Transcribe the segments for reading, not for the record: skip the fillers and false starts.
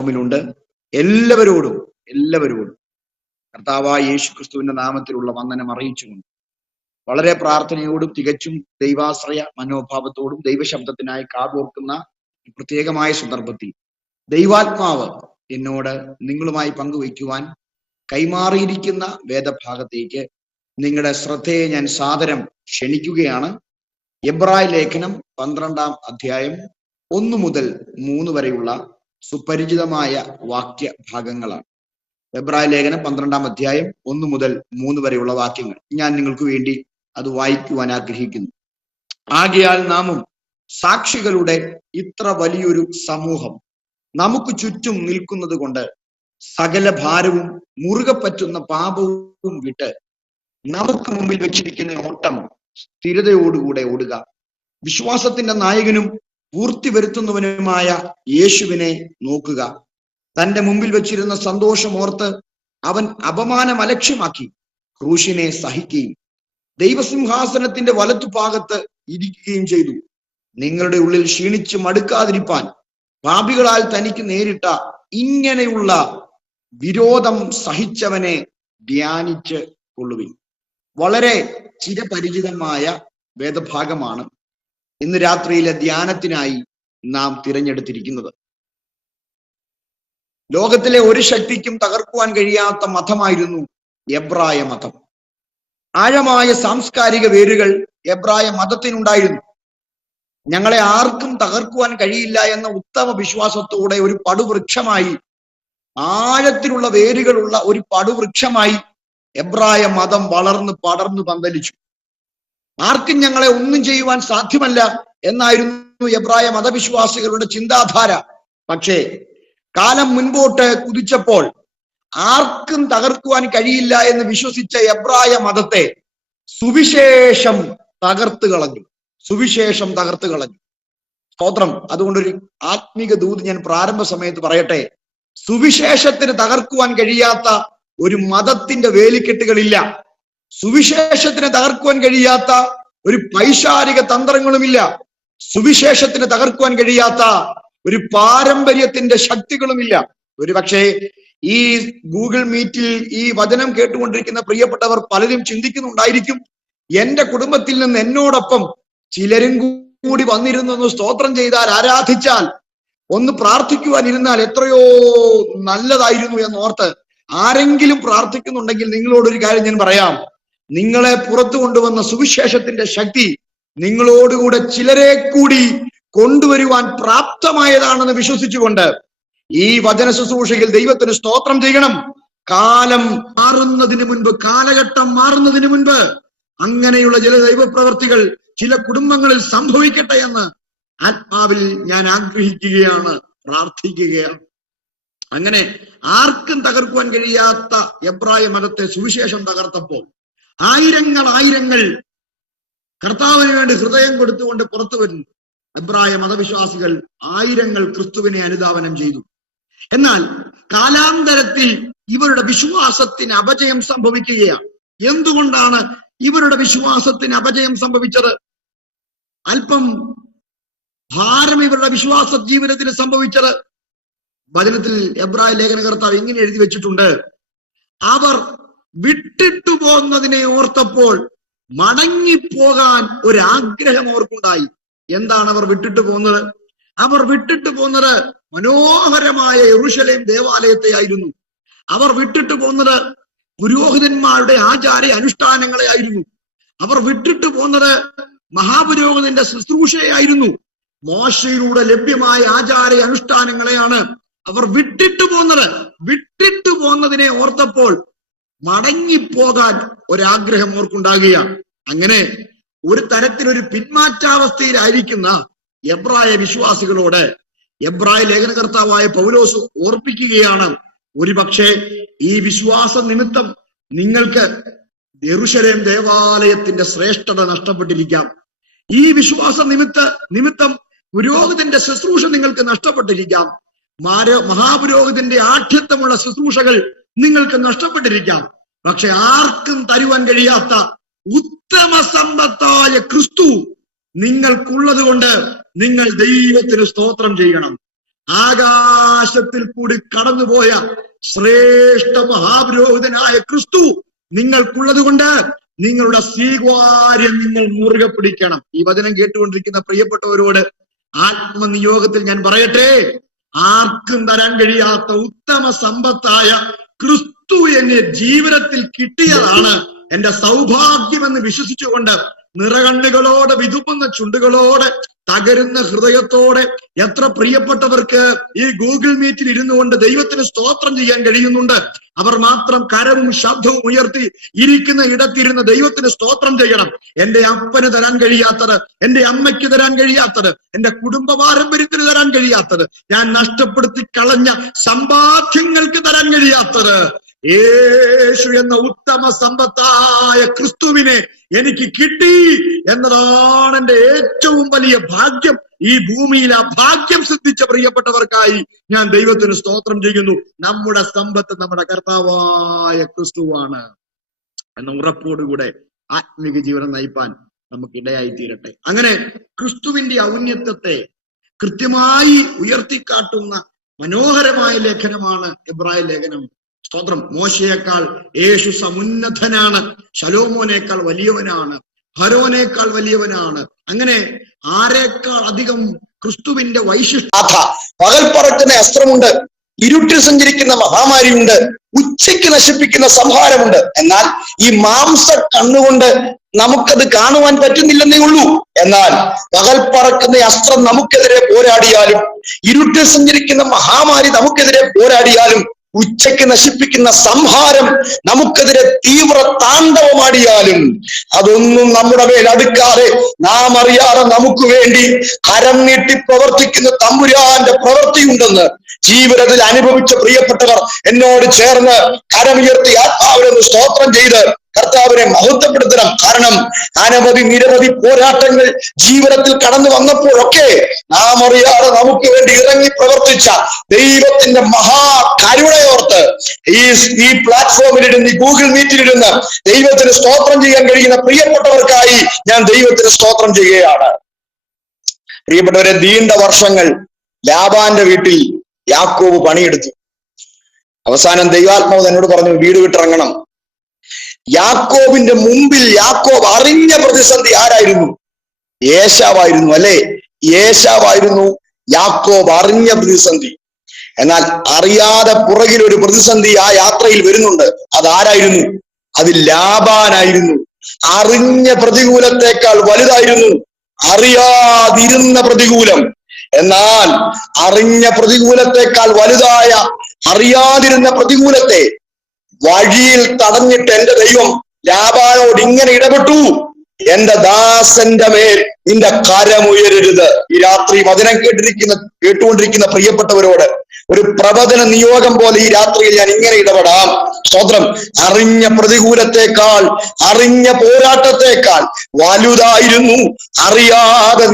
ുണ്ട്. എല്ലാവരോടും കർത്താവായ യേശു ക്രിസ്തുവിന്റെ നാമത്തിലുള്ള വന്ദനം അറിയിച്ചുകൊണ്ട് വളരെ പ്രാർത്ഥനയോടും തികച്ചും ദൈവാശ്രയ മനോഭാവത്തോടും ദൈവശബ്ദത്തിനായി കാതോർക്കുന്ന പ്രത്യേകമായ സന്ദർഭത്തിൽ ദൈവാത്മാവ് എന്നോട് നിങ്ങളുമായി പങ്കുവയ്ക്കുവാൻ കൈമാറിയിരിക്കുന്ന വേദഭാഗത്തേക്ക് നിങ്ങളുടെ ശ്രദ്ധയെ ഞാൻ സാദരം ക്ഷണിക്കുകയാണ്. എബ്രായ ലേഖനം 12-ാം അധ്യായം 1 മുതൽ 3 വരെയുള്ള സുപരിചിതമായ വാക്യഭാഗങ്ങളാണ്. എബ്രായ ലേഖനം 12-ാം അധ്യായം 1 മുതൽ 3 വരെയുള്ള വാക്യങ്ങൾ ഞാൻ നിങ്ങൾക്ക് വേണ്ടി അത് വായിക്കുവാൻ ആഗ്രഹിക്കുന്നു. ആകയാൽ നാമും സാക്ഷികളുടെ ഇത്ര വലിയൊരു സമൂഹം നമുക്ക് ചുറ്റും നിൽക്കുന്നത് കൊണ്ട് സകല ഭാരവും മുറുകെ പറ്റുന്ന പാപവും വിട്ട് നമുക്ക് മുമ്പിൽ വെച്ചിരിക്കുന്ന ഓട്ടം സ്ഥിരതയോടുകൂടെ ഓടുക. വിശ്വാസത്തിന്റെ നായകനും പൂർത്തി വരുത്തുന്നവനുമായ യേശുവിനെ നോക്കുക. തന്റെ മുമ്പിൽ വെച്ചിരുന്ന സന്തോഷം ഓർത്ത് അവൻ അപമാനം അലക്ഷ്യമാക്കി ക്രൂശിനെ സഹിക്കുകയും ദൈവസിംഹാസനത്തിന്റെ വലത്തുഭാഗത്ത് ഇരിക്കുകയും ചെയ്തു. നിങ്ങളുടെ ഉള്ളിൽ ക്ഷീണിച്ച് മടുക്കാതിരിപ്പാൻ പാപികളാൽ തനിക്ക് നേരിട്ട ഇങ്ങനെയുള്ള വിരോധം സഹിച്ചവനെ ധ്യാനിച്ച് കൊള്ളുവിൻ. വളരെ ചിരപരിചിതമായ വേദഭാഗമാണ് ഇന്ന് രാത്രിയിലെ ധ്യാനത്തിനായി നാം തിരഞ്ഞെടുത്തിരിക്കുന്നത്. ലോകത്തിലെ ഒരു ശക്തിക്കും തകർക്കുവാൻ കഴിയാത്ത മതമായിരുന്നു എബ്രായ മതം. ആഴമായ സാംസ്കാരിക വേരുകൾ എബ്രായ മതത്തിനുണ്ടായിരുന്നു. ഞങ്ങളെ ആർക്കും തകർക്കുവാൻ കഴിയില്ല എന്ന ഉത്തമ വിശ്വാസത്തോടെ ഒരു പടുവൃക്ഷമായി, ആഴത്തിലുള്ള വേരുകളുള്ള ഒരു പടുവൃക്ഷമായി എബ്രായ മതം വളർന്ന് പടർന്നു പന്തലിച്ചു. ആർക്കും ഞങ്ങളെ ഒന്നും ചെയ്യുവാൻ സാധ്യമല്ല എന്നായിരുന്നു എബ്രായ മതവിശ്വാസികളുടെ ചിന്താധാര. പക്ഷേ കാലം മുൻപോട്ട് കുതിച്ചപ്പോൾ ആർക്കും തകർക്കുവാൻ കഴിയില്ല എന്ന് വിശ്വസിച്ച എബ്രായ മതത്തെ സുവിശേഷം തകർത്ത് കളഞ്ഞു. സ്തോത്രം. അതുകൊണ്ടൊരു ആത്മീക ദൂത് ഞാൻ പ്രാരംഭ സമയത്ത് പറയട്ടെ. സുവിശേഷത്തിന് തകർക്കുവാൻ കഴിയാത്ത ഒരു മതത്തിന്റെ വേലിക്കെട്ടുകളില്ല. സുവിശേഷത്തിന് തകർക്കുവാൻ കഴിയാത്ത ഒരു പൈശാരിക തന്ത്രങ്ങളുമില്ല. സുവിശേഷത്തിന് തകർക്കുവാൻ കഴിയാത്ത ഒരു പാരമ്പര്യത്തിന്റെ ശക്തികളുമില്ല. ഒരു പക്ഷേ ഈ ഗൂഗിൾ മീറ്റിൽ ഈ വചനം കേട്ടുകൊണ്ടിരിക്കുന്ന പ്രിയപ്പെട്ടവർ പലരും ചിന്തിക്കുന്നുണ്ടായിരിക്കും, എന്റെ കുടുംബത്തിൽ നിന്ന് എന്നോടൊപ്പം ചിലരും കൂടി വന്നിരുന്നു സ്തോത്രം ചെയ്താൽ, ആരാധിച്ചാൽ, ഒന്ന് പ്രാർത്ഥിക്കുവാൻ ഇരുന്നാൽ എത്രയോ നല്ലതായിരുന്നു എന്നോർത്ത് ആരെങ്കിലും പ്രാർത്ഥിക്കുന്നുണ്ടെങ്കിൽ നിങ്ങളോടൊരു കാര്യം ഞാൻ പറയാം. നിങ്ങളെ പുറത്തു കൊണ്ടുവന്ന സുവിശേഷത്തിന്റെ ശക്തി നിങ്ങളോടുകൂടെ ചിലരെ കൂടി കൊണ്ടുവരുവാൻ പ്രാപ്തമായതാണെന്ന് വിശ്വസിച്ചുകൊണ്ട് ഈ വചന ശുശ്രൂഷയിൽ ദൈവത്തിന് സ്തോത്രം ചെയ്യണം. കാലം മാറുന്നതിന് മുൻപ്, കാലഘട്ടം മാറുന്നതിന് മുൻപ് അങ്ങനെയുള്ള ചില ദൈവപ്രവർത്തികൾ ചില കുടുംബങ്ങളിൽ സംഭവിക്കട്ടെ എന്ന് ആത്മാവിൽ ഞാൻ ആഗ്രഹിക്കുകയാണ്, പ്രാർത്ഥിക്കുകയാണ്. അങ്ങനെ ആർക്കും തകർക്കുവാൻ കഴിയാത്ത എബ്രായ മതത്തെ സുവിശേഷം തകർത്തപ്പോൾ ആയിരങ്ങൾ കർത്താവിന് വേണ്ടി ഹൃദയം കൊടുത്തുകൊണ്ട് പുറത്തു വരുന്നു. എബ്രായ മതവിശ്വാസികൾ ആയിരങ്ങൾ ക്രിസ്തുവിനെ അനുധാവനം ചെയ്തു. എന്നാൽ കാലാന്തരത്തിൽ ഇവരുടെ വിശ്വാസത്തിന് അപജയം സംഭവിക്കുകയാണ്. എന്തുകൊണ്ടാണ് ഇവരുടെ വിശ്വാസത്തിന് അപജയം സംഭവിച്ചത്? അല്പം ഭാരം ഇവരുടെ വിശ്വാസ ജീവിതത്തിന് സംഭവിച്ചത്. വചനത്തിൽ എബ്രായ ലേഖനകർത്താവ് ഇങ്ങനെ എഴുതി വെച്ചിട്ടുണ്ട്: അവർ വിട്ടിട്ടു പോകുന്നതിനെ ഓർത്തപ്പോൾ മടങ്ങിപ്പോകാൻ ഒരാഗ്രഹം അവർക്കുണ്ടായി. എന്താണ് അവർ വിട്ടിട്ട് പോകുന്നത്? അവർ വിട്ടിട്ട് പോകുന്നത് മനോഹരമായ യെരൂശലേം ദേവാലയത്തെ ആയിരുന്നു. അവർ വിട്ടിട്ട് പോകുന്നത് പുരോഹിതന്മാരുടെ ആചാര അനുഷ്ഠാനങ്ങളെ ആയിരുന്നു. അവർ വിട്ടിട്ട് പോകുന്നത് മഹാപുരോഹിതന്റെ ശുശ്രൂഷയായിരുന്നു. മോശയിലൂടെ ലഭ്യമായ ആചാര അനുഷ്ഠാനങ്ങളെയാണ് അവർ വിട്ടിട്ട് പോകുന്നത്. വിട്ടിട്ട് പോകുന്നതിനെ ഓർത്തപ്പോൾ മടങ്ങിപ്പോകാൻ ഒരാഗ്രഹം ഓർക്കുണ്ടാകുകയാണ്. അങ്ങനെ ഒരു തരത്തിലൊരു പിന്മാറ്റാവസ്ഥയിലായിരിക്കുന്ന എബ്രായ വിശ്വാസികളോട് എബ്രായ ലേഖനകർത്താവായ പൗലോസ് ഓർപ്പിക്കുകയാണ്, ഒരുപക്ഷെ ഈ വിശ്വാസ നിമിത്തം നിങ്ങൾക്ക് യെരൂശലേം ദേവാലയത്തിന്റെ ശ്രേഷ്ഠത നഷ്ടപ്പെട്ടിരിക്കാം. ഈ വിശ്വാസ നിമിത്തം പുരോഹിതന്റെ ശുശ്രൂഷ നിങ്ങൾക്ക് നഷ്ടപ്പെട്ടിരിക്കാം. മഹാപുരോഹിതന്റെ ആഠ്യത്വമുള്ള ശുശ്രൂഷകൾ നിങ്ങൾക്ക് നഷ്ടപ്പെട്ടിരിക്കാം. പക്ഷെ ആർക്കും തരുവാൻ കഴിയാത്ത ഉത്തമ സമ്പത്തായ ക്രിസ്തു നിങ്ങൾക്കുള്ളത് കൊണ്ട് നിങ്ങൾ ദൈവത്തിന് സ്തോത്രം ചെയ്യണം. ആകാശ ആകാശത്തിൽ കൂടി കടന്നുപോയ ശ്രേഷ്ഠ മഹാപുരോഹിതനായ ക്രിസ്തു നിങ്ങൾക്കുള്ളത് കൊണ്ട് നിങ്ങളുടെ സ്വീകാര്യം നിങ്ങൾ മുറുകെ പിടിക്കണം. ഈ വചനം കേട്ടുകൊണ്ടിരിക്കുന്ന പ്രിയപ്പെട്ടവരോട് ആത്മനിയോഗത്തിൽ ഞാൻ പറയട്ടെ, ആർക്കും തരാൻ കഴിയാത്ത ഉത്തമ സമ്പത്തായ ക്രിസ്തു എന്നെ ജീവിതത്തിൽ കിട്ടിയതാണ് എന്റെ സൗഭാഗ്യമെന്ന് വിശ്വസിച്ചുകൊണ്ട് നിറകണ്ണുകളോടെ, വിതുമ്പുന്ന ചുണ്ടുകളോടെ, തകരുന്ന ഹൃദയത്തോടെ എത്ര പ്രിയപ്പെട്ടവർക്ക് ഈ ഗൂഗിൾ മീറ്റിൽ ഇരുന്നു കൊണ്ട് ദൈവത്തിന് സ്തോത്രം ചെയ്യാൻ കഴിയുന്നുണ്ട്. അവർ മാത്രം കരവും ശബ്ദവും ഉയർത്തി ഇരിക്കുന്ന ഇടത്തിരുന്ന് ദൈവത്തിന് സ്തോത്രം ചെയ്യണം. എന്റെ അപ്പന് തരാൻ കഴിയാത്തത്, എന്റെ അമ്മയ്ക്ക് തരാൻ കഴിയാത്തത്, എന്റെ കുടുംബ പാരമ്പര്യത്തിന് തരാൻ കഴിയാത്തത്, ഞാൻ നഷ്ടപ്പെടുത്തി കളഞ്ഞ സമ്പാദ്യങ്ങൾക്ക് തരാൻ കഴിയാത്തത്, യേശു എന്ന ഉത്തമ സമ്പത്തായ ക്രിസ്തുവിനെ എനിക്ക് കിട്ടി എന്നതാണ് എന്റെ ഏറ്റവും വലിയ ഭാഗ്യം. ഈ ഭൂമിയിൽ ആ ഭാഗ്യം സിദ്ധിച്ച പ്രിയപ്പെട്ടവർക്കായി ഞാൻ ദൈവത്തിന് സ്തോത്രം ചെയ്യുന്നു. നമ്മുടെ സമ്പത്ത് നമ്മുടെ കർത്താവായ ക്രിസ്തുവാണ് എന്ന ഉറപ്പോടുകൂടെ ആത്മീക ജീവനം നയിപ്പാൻ നമുക്ക് ഇടയായി തീരട്ടെ. അങ്ങനെ ക്രിസ്തുവിന്റെ ഔന്നത്യത്തെ കൃത്യമായി ഉയർത്തിക്കാട്ടുന്ന മനോഹരമായ ലേഖനമാണ് എബ്രായ ലേഖനം. സ്തോത്രം. മോശയേക്കാൾ യേശു സമുന്നതനാണ്, ശലോമോനേക്കാൾ വലിയവനാണ്, ഫരോനേക്കാൾ വലിയവനാണ്. അങ്ങനെ ആരേക്കാൾ അധികം ക്രിസ്തുവിന്റെ വൈശിഷ്ട്യം. പകൽ പറക്കുന്ന അസ്ത്രമുണ്ട്, ഇരുട്ടിൽ സഞ്ചരിക്കുന്ന മഹാമാരിയുണ്ട്, ഉച്ചയ്ക്ക് നശിപ്പിക്കുന്ന സംഹാരമുണ്ട്. എന്നാൽ ഈ മാംസ കണ്ണുകൊണ്ട് നമുക്കത് കാണുവാൻ പറ്റുന്നില്ലെന്നേ ഉള്ളൂ. എന്നാൽ പകൽ പറക്കുന്ന അസ്ത്രം നമുക്കെതിരെ പോരാടിയാലും, ഇരുട്ടിൽ സഞ്ചരിക്കുന്ന മഹാമാരി നമുക്കെതിരെ പോരാടിയാലും, ഉച്ചയ്ക്ക് നശിപ്പിക്കുന്ന സംഹാരം നമുക്കെതിരെ തീവ്ര താണ്ഡവമാടിയാലും അതൊന്നും നമ്മുടെ മേൽ അടുക്കാതെ നാം അറിയാതെ നമുക്ക് വേണ്ടി കരം നീട്ടി പ്രവർത്തിക്കുന്ന തമ്പുരാന്റെ പ്രവൃത്തിയുണ്ടെന്ന് ജീവിതത്തിൽ അനുഭവിച്ച പ്രിയപ്പെട്ടവർ എന്നോട് ചേർന്ന് കരമുയർത്തി ആത്മാവിനൊന്ന് സ്തോത്രം ചെയ്ത് കർത്താവിനെ മഹത്വപ്പെടുത്തണം. കാരണം നിരവധി പോരാട്ടങ്ങൾ ജീവിതത്തിൽ കടന്നു വന്നപ്പോഴൊക്കെ നാം അറിയാതെ നമുക്ക് വേണ്ടി ഇറങ്ങി പ്രവർത്തിച്ച ദൈവത്തിന്റെ മഹാകരുണയോർത്ത് ഈ പ്ലാറ്റ്ഫോമിലിരുന്ന്, ഈ ഗൂഗിൾ മീറ്റിലിരുന്ന് ദൈവത്തിന് സ്തോത്രം ചെയ്യാൻ കഴിയുന്ന പ്രിയപ്പെട്ടവർക്കായി ഞാൻ ദൈവത്തിന് സ്തോത്രം ചെയ്യുകയാണ്. പ്രിയപ്പെട്ടവരെ, നീണ്ട വർഷങ്ങൾ ലാബാന്റെ വീട്ടിൽ യാക്കോബ് പണിയെടുത്തു. അവസാനം ദൈവാത്മാവ് എന്നോട് പറഞ്ഞു, വീട് വിട്ടിറങ്ങണം. യാക്കോബിന്റെ മുമ്പിൽ യാക്കോബ് അറിഞ്ഞ പ്രതിസന്ധി ആരായിരുന്നു? ഏശാവായിരുന്നു. അല്ലെ, ഏശാവായിരുന്നു യാക്കോബ് അറിഞ്ഞ പ്രതിസന്ധി. എന്നാൽ അറിയാതെ പുറകിൽ ഒരു പ്രതിസന്ധി ആ യാത്രയിൽ വരുന്നുണ്ട്. അതാരായിരുന്നു? അത് ലാബാനായിരുന്നു. അറിഞ്ഞ പ്രതികൂലത്തെക്കാൾ വലുതായിരുന്നു അറിയാതിരുന്ന പ്രതികൂലം. എന്നാൽ അറിഞ്ഞ പ്രതികൂലത്തെക്കാൾ വലുതായ അറിയാതിരുന്ന പ്രതികൂലത്തെ വഴിയിൽ തടഞ്ഞിട്ട് എന്റെ ദൈവം ലാബാനോട് ഇങ്ങനെ ഇടപെട്ടു, എന്റെ ദാസന്റെ മേൽ നിന്റെ കരമുയരരുത്. ഈ രാത്രി വചനം കേട്ടുകൊണ്ടിരിക്കുന്ന പ്രിയപ്പെട്ടവരോട് ഒരു പ്രവചന നിയോഗം പോലെ ഈ രാത്രിയിൽ ഞാൻ ഇങ്ങനെ ഇടപെടാം. സ്തോത്രം. അറിഞ്ഞ പ്രതികൂലത്തെക്കാൾ, അറിഞ്ഞ പോരാട്ടത്തെക്കാൾ വലുതായിരുന്നു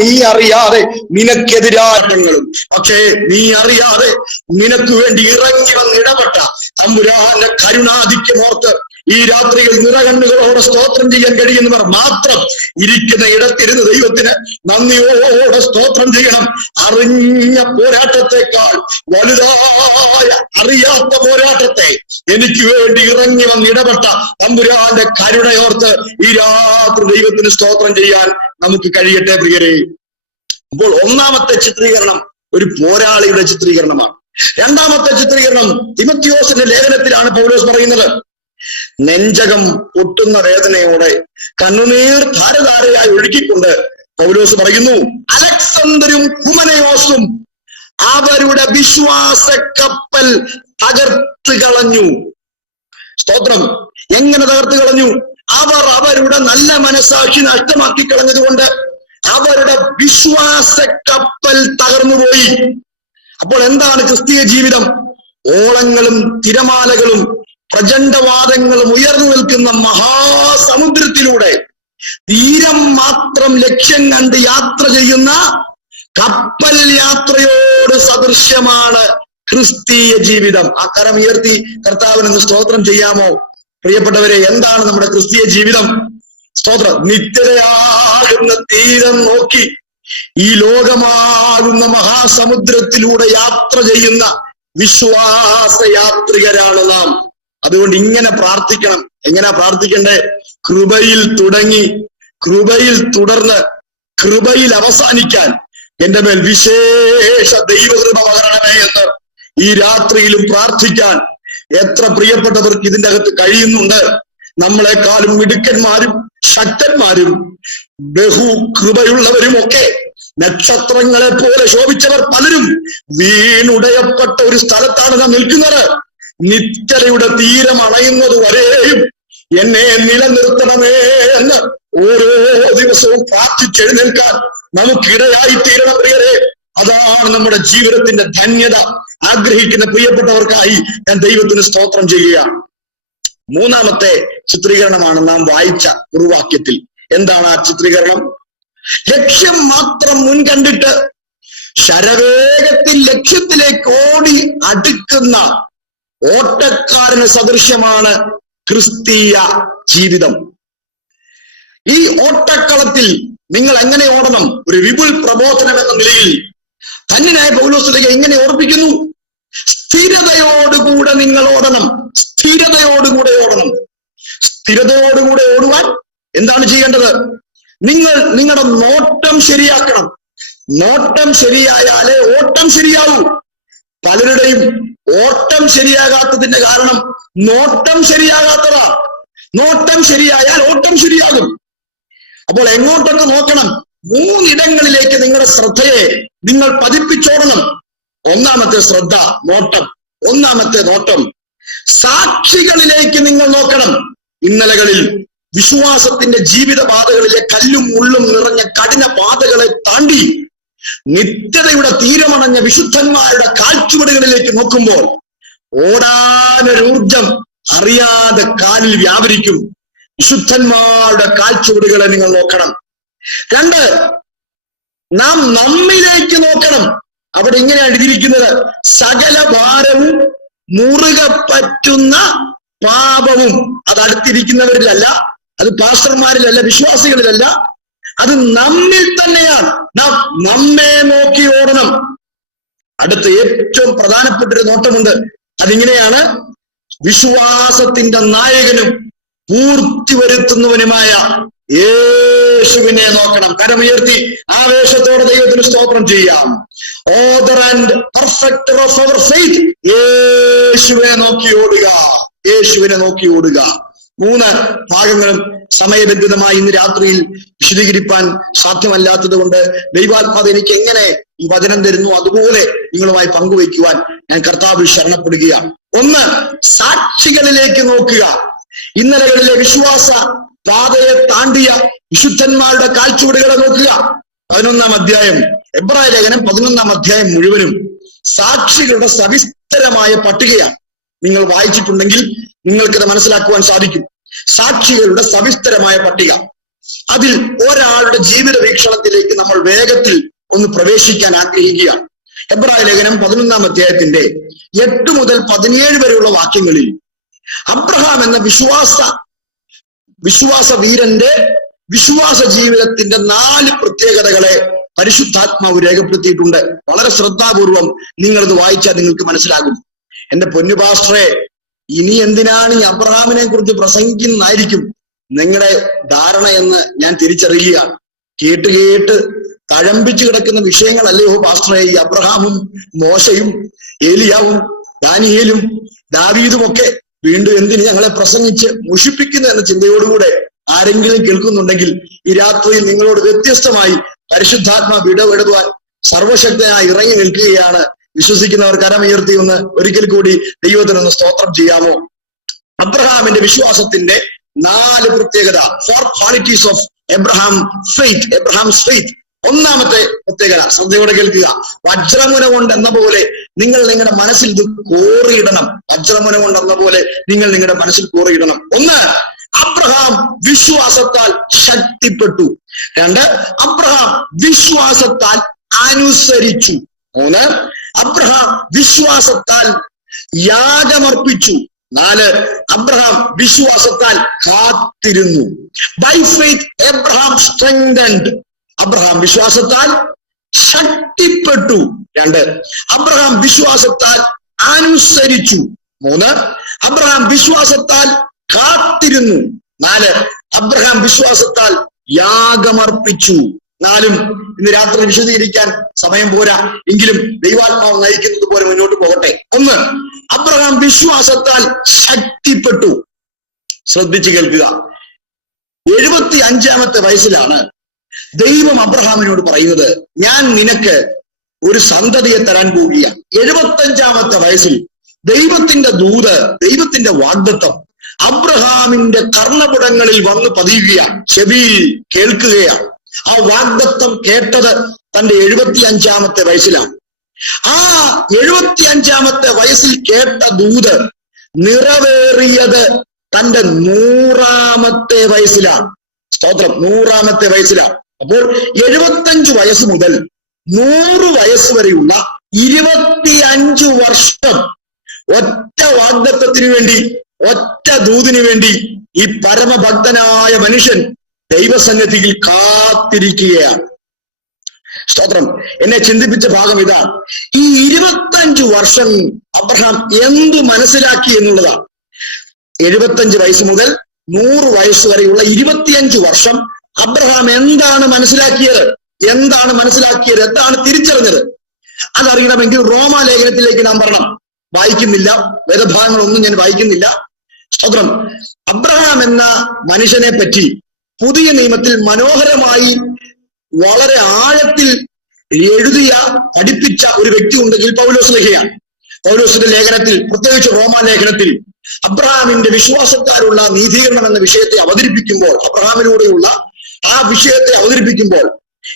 നീ അറിയാതെ നിനക്കെതിരാട്ടങ്ങളും. പക്ഷേ നീ അറിയാതെ നിനക്ക് വേണ്ടി ഇറങ്ങി വന്ന് ഇടപെട്ട തമ്പുരാന്റെ കരുണാധിക്യമോർത്ത് ഈ രാത്രിയിൽ നിറകണ്ണുകളോടെ സ്തോത്രം ചെയ്യാൻ കഴിയുന്നവർ മാത്രം ഇരിക്കുന്ന ഇടത്തിരുന്ന് ദൈവത്തിന് നന്ദിയോടെ സ്തോത്രം ചെയ്യണം. അറിഞ്ഞ പോരാട്ടത്തെക്കാൾ വലുതായ അറിയാത്ത പോരാട്ടത്തെ എനിക്ക് വേണ്ടി ഇറങ്ങി വന്ന് ഇടപെട്ട തമ്പുരാന്റെ കരുണയോർത്ത് ഈ രാത്രി ദൈവത്തിന് സ്തോത്രം ചെയ്യാൻ നമുക്ക് കഴിയട്ടെ പ്രിയരെ. ഇപ്പോൾ ഒന്നാമത്തെ ചിത്രീകരണം ഒരു പോരാളിയുടെ ചിത്രീകരണമാണ്. രണ്ടാമത്തെ ചിത്രീകരണം തിമോഥെയോസിന്റെ ലേഖനത്തിലാണ് പൗലോസ് പറയുന്നത്. നെഞ്ചകം പൊട്ടുന്ന വേദനയോടെ കണ്ണുനീർ ധാരധാരയായി ഒഴുക്കിക്കൊണ്ട് പൗലോസ് പറയുന്നു, അലക്സണ്ടറും ഹുമനയോസും അവരുടെ വിശ്വാസ കപ്പൽ തകർത്ത് കളഞ്ഞു. സ്തോത്രം. എങ്ങനെ തകർത്ത് കളഞ്ഞു? അവർ അവരുടെ നല്ല മനസാക്ഷി നഷ്ടമാക്കി കളഞ്ഞതുകൊണ്ട് അവരുടെ വിശ്വാസ കപ്പൽ തകർന്നുപോയി. അപ്പോൾ എന്താണ് ക്രിസ്തീയ ജീവിതം? ഓളങ്ങളും തിരമാലകളും പ്രചണ്ഡവാദങ്ങളും ഉയർന്നു നിൽക്കുന്ന മഹാസമുദ്രത്തിലൂടെ തീരം മാത്രം ലക്ഷ്യം കണ്ട് യാത്ര ചെയ്യുന്ന കപ്പൽ യാത്രയോട് സദൃശ്യമാണ് ക്രിസ്തീയ ജീവിതം. ആ കരം ഉയർത്തി കർത്താവിന് സ്തോത്രം ചെയ്യാമോ പ്രിയപ്പെട്ടവരെ? എന്താണ് നമ്മുടെ ക്രിസ്തീയ ജീവിതം? സ്തോത്രം. നിത്യതയാകുന്ന തീരം നോക്കി ഈ ലോകമാകുന്ന മഹാസമുദ്രത്തിലൂടെ യാത്ര ചെയ്യുന്ന വിശ്വാസയാത്രികരാണ് നാം. അതുകൊണ്ട് ഇങ്ങനെ പ്രാർത്ഥിക്കണം. എങ്ങനെയാ പ്രാർത്ഥിക്കണ്ടേ? കൃപയിൽ തുടങ്ങി, കൃപയിൽ തുടർന്ന്, കൃപയിൽ അവസാനിക്കാൻ എന്റെ മേൽ വിശേഷ ദൈവകൃപ പകരണമേ എന്ന് ഈ രാത്രിയിലും പ്രാർത്ഥിക്കാൻ എത്ര പ്രിയപ്പെട്ടവർക്ക് ഇതിന്റെ അകത്ത് കഴിയുന്നുണ്ട്. നമ്മളെക്കാളും മിടുക്കന്മാരും ശക്തന്മാരും ബഹുകൃപയുള്ളവരും ഒക്കെ നക്ഷത്രങ്ങളെ പോലെ ശോഭിച്ചവർ പലരും വീണുടയപ്പെട്ട ഒരു സ്ഥലത്താണ് നാം നിൽക്കുന്നത്. നിത്യതയുടെ തീരം അണയുന്നത് വരെയും എന്നെ നിലനിർത്തണമേ എന്ന് ഓരോ ദിവസവും പ്രാർത്ഥിച്ചെഴുന്നേൽക്കാൻ നമുക്കിടയായി തീരണം പ്രിയരെ. അതാണ് നമ്മുടെ ജീവിതത്തിന്റെ ധന്യത. ആഗ്രഹിക്കുന്ന പ്രിയപ്പെട്ടവർക്കായി ഞാൻ ദൈവത്തിന് സ്തോത്രം ചെയ്യുകയാണ്. മൂന്നാമത്തെ ചിത്രീകരണമാണ് നാം വായിച്ച കുറുവാക്യത്തിൽ. എന്താണ് ആ ചിത്രീകരണം? ലക്ഷ്യം മാത്രം മുൻകണ്ടിട്ട് ശരവേഗത്തിൽ ലക്ഷ്യത്തിലേക്ക് ഓടി അടുക്കുന്ന ഓട്ടക്കാരന് സദൃശ്യമാണ് ക്രിസ്തീയ ജീവിതം. ഈ ഓട്ടക്കളത്തിൽ നിങ്ങൾ എങ്ങനെ ഓടണം? ഒരു വിപുൽ പ്രബോധനം എന്ന നിലയിൽ ധന്യനായ പൗലോസിലേക്ക് എങ്ങനെ ഓർപ്പിക്കുന്നു? സ്ഥിരതയോടുകൂടെ നിങ്ങൾ ഓടണം. സ്ഥിരതയോടുകൂടെ ഓടണം. സ്ഥിരതയോടുകൂടെ ഓടുവാൻ എന്താണ് ചെയ്യേണ്ടത്? നിങ്ങൾ നിങ്ങളുടെ നോട്ടം ശരിയാക്കണം. നോട്ടം ശരിയായാലേ ഓട്ടം ശരിയാവൂ. പലരുടെയും ഓട്ടം ശരിയാകാത്തതിന്റെ കാരണം നോട്ടം ശരിയാകാത്തതാ. നോട്ടം ശരിയായാൽ ഓട്ടം ശരിയാകും. അപ്പോൾ എങ്ങോട്ടൊക്കെ നോക്കണം? മൂന്നിടങ്ങളിലേക്ക് നിങ്ങളുടെ ശ്രദ്ധയെ നിങ്ങൾ പതിപ്പിച്ചോടണം. ഒന്നാമത്തെ ശ്രദ്ധ നോട്ടം. ഒന്നാമത്തെ നോട്ടം സാക്ഷികളിലേക്ക് നിങ്ങൾ നോക്കണം. ഇന്നലകളിൽ വിശ്വാസത്തിന്റെ ജീവിത പാതകളിലെ കല്ലും മുള്ളും നിറഞ്ഞ കഠിന പാതകളെ താണ്ടി നിത്യതയുടെ തീരമണഞ്ഞ വിശുദ്ധന്മാരുടെ കാൽച്ചുവടുകളിലേക്ക് നോക്കുമ്പോൾ ഓടാനൊരു ഊർജം അറിയാതെ കാലിൽ വ്യാപരിക്കും. വിശുദ്ധന്മാരുടെ കാൽച്ചുവടുകളെ നിങ്ങൾ നോക്കണം. രണ്ട്, നാം നമ്മിലേക്ക് നോക്കണം. അവിടെ ഇങ്ങനെയാണ് എഴുതിയിരിക്കുന്നത്: സകല ഭാരവും മുറുകെ പറ്റുന്ന പാപവും. അത് അടുത്തിരിക്കുന്നവരിലല്ല, അത് പാസ്റ്റർമാരിലല്ല, വിശ്വാസികളിലല്ല, അത് നമ്മിൽ തന്നെയാണ്. നാം നമ്മെ നോക്കി ഓടണം. അടുത്ത ഏറ്റവും പ്രധാനപ്പെട്ടൊരു നോട്ടമുണ്ട്. അതിങ്ങനെയാണ്: വിശ്വാസത്തിന്റെ നായകനും പൂർത്തി വരുത്തുന്നവനുമായ യേശുവിനെ നോക്കണം. കരമുയർത്തി ആവേശത്തോടെ ദൈവത്തിന് സ്തോത്രം ചെയ്യാം. Author and perfecter of our faith. യേശുവിനെ നോക്കി ഓടുക. യേശുവിനെ നോക്കി ഓടുക. 3 ഭാഗങ്ങളും സമയബന്ധിതമായി ഇന്ന് രാത്രിയിൽ വിശദീകരിക്കാൻ സാധ്യമല്ലാത്തത് കൊണ്ട് ദൈവാത്മാവ് എനിക്ക് എങ്ങനെ ഈ വചനം തരുന്നു അതുപോലെ നിങ്ങളുമായി പങ്കുവയ്ക്കുവാൻ ഞാൻ കർത്താവിൽ ശരണപ്പെടുകയാണ്. 1, സാക്ഷികളിലേക്ക് നോക്കുക. ഇന്നലകളിലെ വിശ്വാസ പാതയെ താണ്ടിയ വിശുദ്ധന്മാരുടെ കാൽച്ചുവടുകളെ നോക്കുക. 11-ാം അധ്യായം, എബ്രായ ലേഖനം 11-ാം അധ്യായം മുഴുവനും സാക്ഷികളുടെ സവിസ്തരമായ പട്ടികയാണ്. നിങ്ങൾ വായിച്ചിട്ടുണ്ടെങ്കിൽ നിങ്ങൾക്കത് മനസ്സിലാക്കുവാൻ സാധിക്കും. സാക്ഷികളുടെ സവിസ്തരമായ പട്ടിക. അതിൽ ഒരാളുടെ ജീവിത വീക്ഷണത്തിലേക്ക് നമ്മൾ വേഗത്തിൽ ഒന്ന് പ്രവേശിക്കാൻ ആഗ്രഹിക്കുകയാണ്. എബ്രായ ലേഖനം 11-ാം അധ്യായത്തിന്റെ 8 മുതൽ 17 വരെയുള്ള വാക്യങ്ങളിൽ അബ്രഹാം എന്ന വിശ്വാസ വീരന്റെ വിശ്വാസ ജീവിതത്തിന്റെ 4 പ്രത്യേകതകളെ പരിശുദ്ധാത്മാവ് രേഖപ്പെടുത്തിയിട്ടുണ്ട്. വളരെ ശ്രദ്ധാപൂർവം നിങ്ങളിത് വായിച്ചാൽ നിങ്ങൾക്ക് മനസ്സിലാകും. എന്റെ പൊന്നു പാസ്റ്ററെ, ഇനി എന്തിനാണ് ഈ അബ്രഹാമിനെ കുറിച്ച് പ്രസംഗിക്കുന്നതായിരിക്കും നിങ്ങളുടെ ധാരണ എന്ന് ഞാൻ തിരിച്ചറിയുകയാണ്. കേട്ട് തഴമ്പിച്ചു കിടക്കുന്ന വിഷയങ്ങളല്ലയോ പാസ്റ്ററെ ഈ അബ്രഹാമും മോശയും ഏലിയാവും ദാനിയേലും ദാവീദും ഒക്കെ. വീണ്ടും എന്തിന് ഞങ്ങളെ പ്രസംഗിച്ച് മുഷിപ്പിക്കുന്നു എന്ന ചിന്തയോടുകൂടെ ആരെങ്കിലും കേൾക്കുന്നുണ്ടെങ്കിൽ ഈ രാത്രിയിൽ നിങ്ങളോട് വ്യത്യസ്തമായി പരിശുദ്ധാത്മാവ് ഇടപെടുവാൻ സർവശക്തനായി ഇറങ്ങി നിൽക്കുകയാണ്. വിശ്വസിക്കുന്നവർ കരമുയർത്തി ഒന്ന് ഒരിക്കൽ കൂടി ദൈവത്തിനൊന്ന് സ്തോത്രം ചെയ്യാമോ? അബ്രഹാമിന്റെ വിശ്വാസത്തിന്റെ 4 പ്രത്യേകത. 4 ക്വാളിറ്റീസ് ഓഫ് എബ്രഹാംസ് ഫെയ്ത്ത്. ഒന്നാമത്തെ പ്രത്യേകത ശ്രദ്ധയോടെ കേൾക്കുക. വജ്രമുന കൊണ്ടെന്ന പോലെ നിങ്ങൾ നിങ്ങളുടെ മനസ്സിൽ ഇത് കോറിയിടണം. വജ്രമുന കൊണ്ടെന്ന പോലെ നിങ്ങൾ നിങ്ങളുടെ മനസ്സിൽ കോറിയിടണം. 1, അബ്രഹാം വിശ്വാസത്താൽ ശക്തിപ്പെട്ടു. 2, അബ്രഹാം വിശ്വാസത്താൽ അനുസരിച്ചു. 3, അബ്രഹാം വിശ്വാസത്താൽ യാഗമർപ്പിച്ചു. 4, അബ്രഹാം വിശ്വാസത്താൽ കാത്തിരുന്നു. By faith Abraham strengthened. Abraham വിശ്വാസത്താൽ ശക്തിപ്പെട്ടു. 2, അബ്രഹാം വിശ്വാസത്താൽ അനുസരിച്ചു. 3, അബ്രഹാം വിശ്വാസത്താൽ കാത്തിരുന്നു. 4, അബ്രഹാം വിശ്വാസത്താൽ യാഗമർപ്പിച്ചു. 4 ഇന്ന് രാത്രി വിശദീകരിക്കാൻ സമയം പോരാ, എങ്കിലും ദൈവാത്മാവ് നയിക്കുന്നത് പോലെ മുന്നോട്ട് പോകട്ടെ. 1, അബ്രഹാം വിശ്വാസത്താൽ ശക്തിപ്പെട്ടു. ശ്രദ്ധിച്ചു കേൾക്കുക. 75-ാമത്തെ വയസ്സിലാണ് ദൈവം അബ്രഹാമിനോട് പറയുന്നത്, ഞാൻ നിനക്ക് ഒരു സന്തതിയെ തരാൻ പോവുകയാണ്. 75-ാമത്തെ വയസ്സിൽ ദൈവത്തിന്റെ ദൂത്, ദൈവത്തിന്റെ വാഗ്ദത്തം അബ്രഹാമിന്റെ കർണപുടങ്ങളിൽ വന്ന് പതിയുകയാണ്, ചെവിയിൽ കേൾക്കുകയാണ്. ആ വാഗ്ദത്തം കേട്ടത് തന്റെ 75-ാമത്തെ വയസ്സിലാണ്. ആ 75-ാമത്തെ വയസ്സിൽ കേട്ട ദൂത് നിറവേറിയത് തന്റെ 100-ാമത്തെ വയസ്സിലാണ്. സ്തോത്രം, 100-ാമത്തെ വയസ്സിലാണ്. അപ്പോൾ 75 വയസ്സ് മുതൽ 100 വയസ്സ് വരെയുള്ള 25 വർഷം ഒറ്റ വാഗ്ദത്തത്തിനു വേണ്ടി, ഒറ്റ ദൂതിനു വേണ്ടി ഈ പരമഭക്തനായ മനുഷ്യൻ ദൈവസന്നിധിയിൽ കാത്തിരിക്കുകയാണ്. സ്തോത്രം. എന്നെ ചിന്തിപ്പിച്ച ഭാഗം ഇതാണ്. ഈ 25 വർഷം അബ്രഹാം എന്തു മനസ്സിലാക്കി എന്നുള്ളതാണ്. 75 വയസ്സ് മുതൽ 100 വയസ്സ് വരെയുള്ള 25 വർഷം അബ്രഹാം എന്താണ് മനസ്സിലാക്കിയത്, എന്താണ് തിരിച്ചറിഞ്ഞത്? അതറിയണമെങ്കിൽ റോമാലേഖനത്തിലേക്ക് നാം വരണം. വായിക്കുന്നില്ല, വേദഭാഗങ്ങളൊന്നും ഞാൻ വായിക്കുന്നില്ല. സ്തോത്രം. അബ്രഹാം എന്ന മനുഷ്യനെ പറ്റി പുതിയ നിയമത്തിൽ മനോഹരമായി വളരെ ആഴത്തിൽ എഴുതിയ, പഠിപ്പിച്ച ഒരു വ്യക്തി ഉണ്ടെങ്കിൽ പൗലോസ്ലീഹയാണ്. പൗലോസിന്റെ ലേഖനത്തിൽ, പ്രത്യേകിച്ച് റോമാലേഖനത്തിൽ അബ്രഹാമിന്റെ വിശ്വാസത്താലുള്ള നീതീകരണം എന്ന വിഷയത്തെ അവതരിപ്പിക്കുമ്പോൾ, അബ്രഹാമിലൂടെയുള്ള ആ വിഷയത്തെ അവതരിപ്പിക്കുമ്പോൾ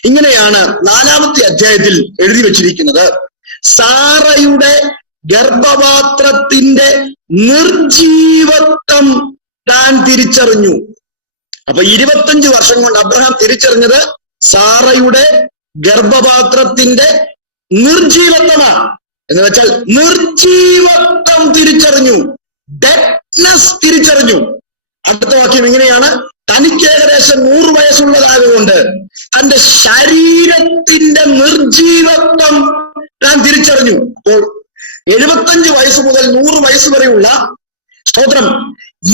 ഇങ്ങനെയാണ് 4-ാമത്തെ അധ്യായത്തിൽ എഴുതി വച്ചിരിക്കുന്നത്. സാറയുടെ ഗർഭപാത്രത്തിന്റെ നിർജീവത്വം താൻ തിരിച്ചറിഞ്ഞു. അപ്പൊ 25 വർഷം കൊണ്ട് അബ്രഹാം തിരിച്ചറിഞ്ഞത് സാറയുടെ ഗർഭപാത്രത്തിന്റെ നിർജീവത്വമാണ്. എന്ന് വെച്ചാൽ നിർജീവത്വം തിരിച്ചറിഞ്ഞു, ഡെഡ്നെസ് തിരിച്ചറിഞ്ഞു. അടുത്ത വാക്യം ഇങ്ങനെയാണ്, തനിക്ക് ഏകദേശം 100 വയസ്സുള്ളതായതുകൊണ്ട് തന്റെ ശരീരത്തിന്റെ നിർജീവത്വം താൻ തിരിച്ചറിഞ്ഞു. അപ്പോൾ 75 വയസ്സ് മുതൽ 100 വയസ്സ് വരെയുള്ള, സ്തോത്രം,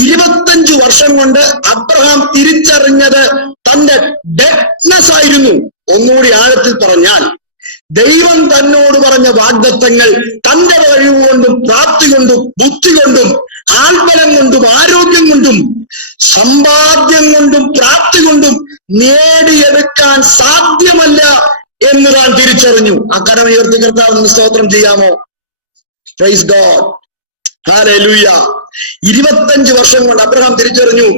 25 വർഷം കൊണ്ട് അബ്രഹാം തിരിച്ചറിഞ്ഞത് തന്റെ ഡെഡ്നെസ് ആയിരുന്നു. ഒന്നുകൂടി ആഴത്തിൽ പറഞ്ഞാൽ, ദൈവം തന്നോട് പറഞ്ഞ വാഗ്ദത്തങ്ങൾ തന്റെ കഴിവുകൊണ്ടും പ്രാപ്തി കൊണ്ടും ബുദ്ധി കൊണ്ടും ആത്ബലം കൊണ്ടും ആരോഗ്യം കൊണ്ടും സമ്പാദ്യം കൊണ്ടും പ്രാപ്തി കൊണ്ടും നേടിയെടുക്കാൻ സാധ്യമല്ല എന്ന് താൻ തിരിച്ചറിഞ്ഞു. ആ കരം ഉയർത്തി കർത്താവിന് സ്തോത്രം ചെയ്യാമോ? Praise God, hallelujah. 25 വർഷം കൊണ്ട് അബ്രഹാം തിരിച്ചറിഞ്ഞു,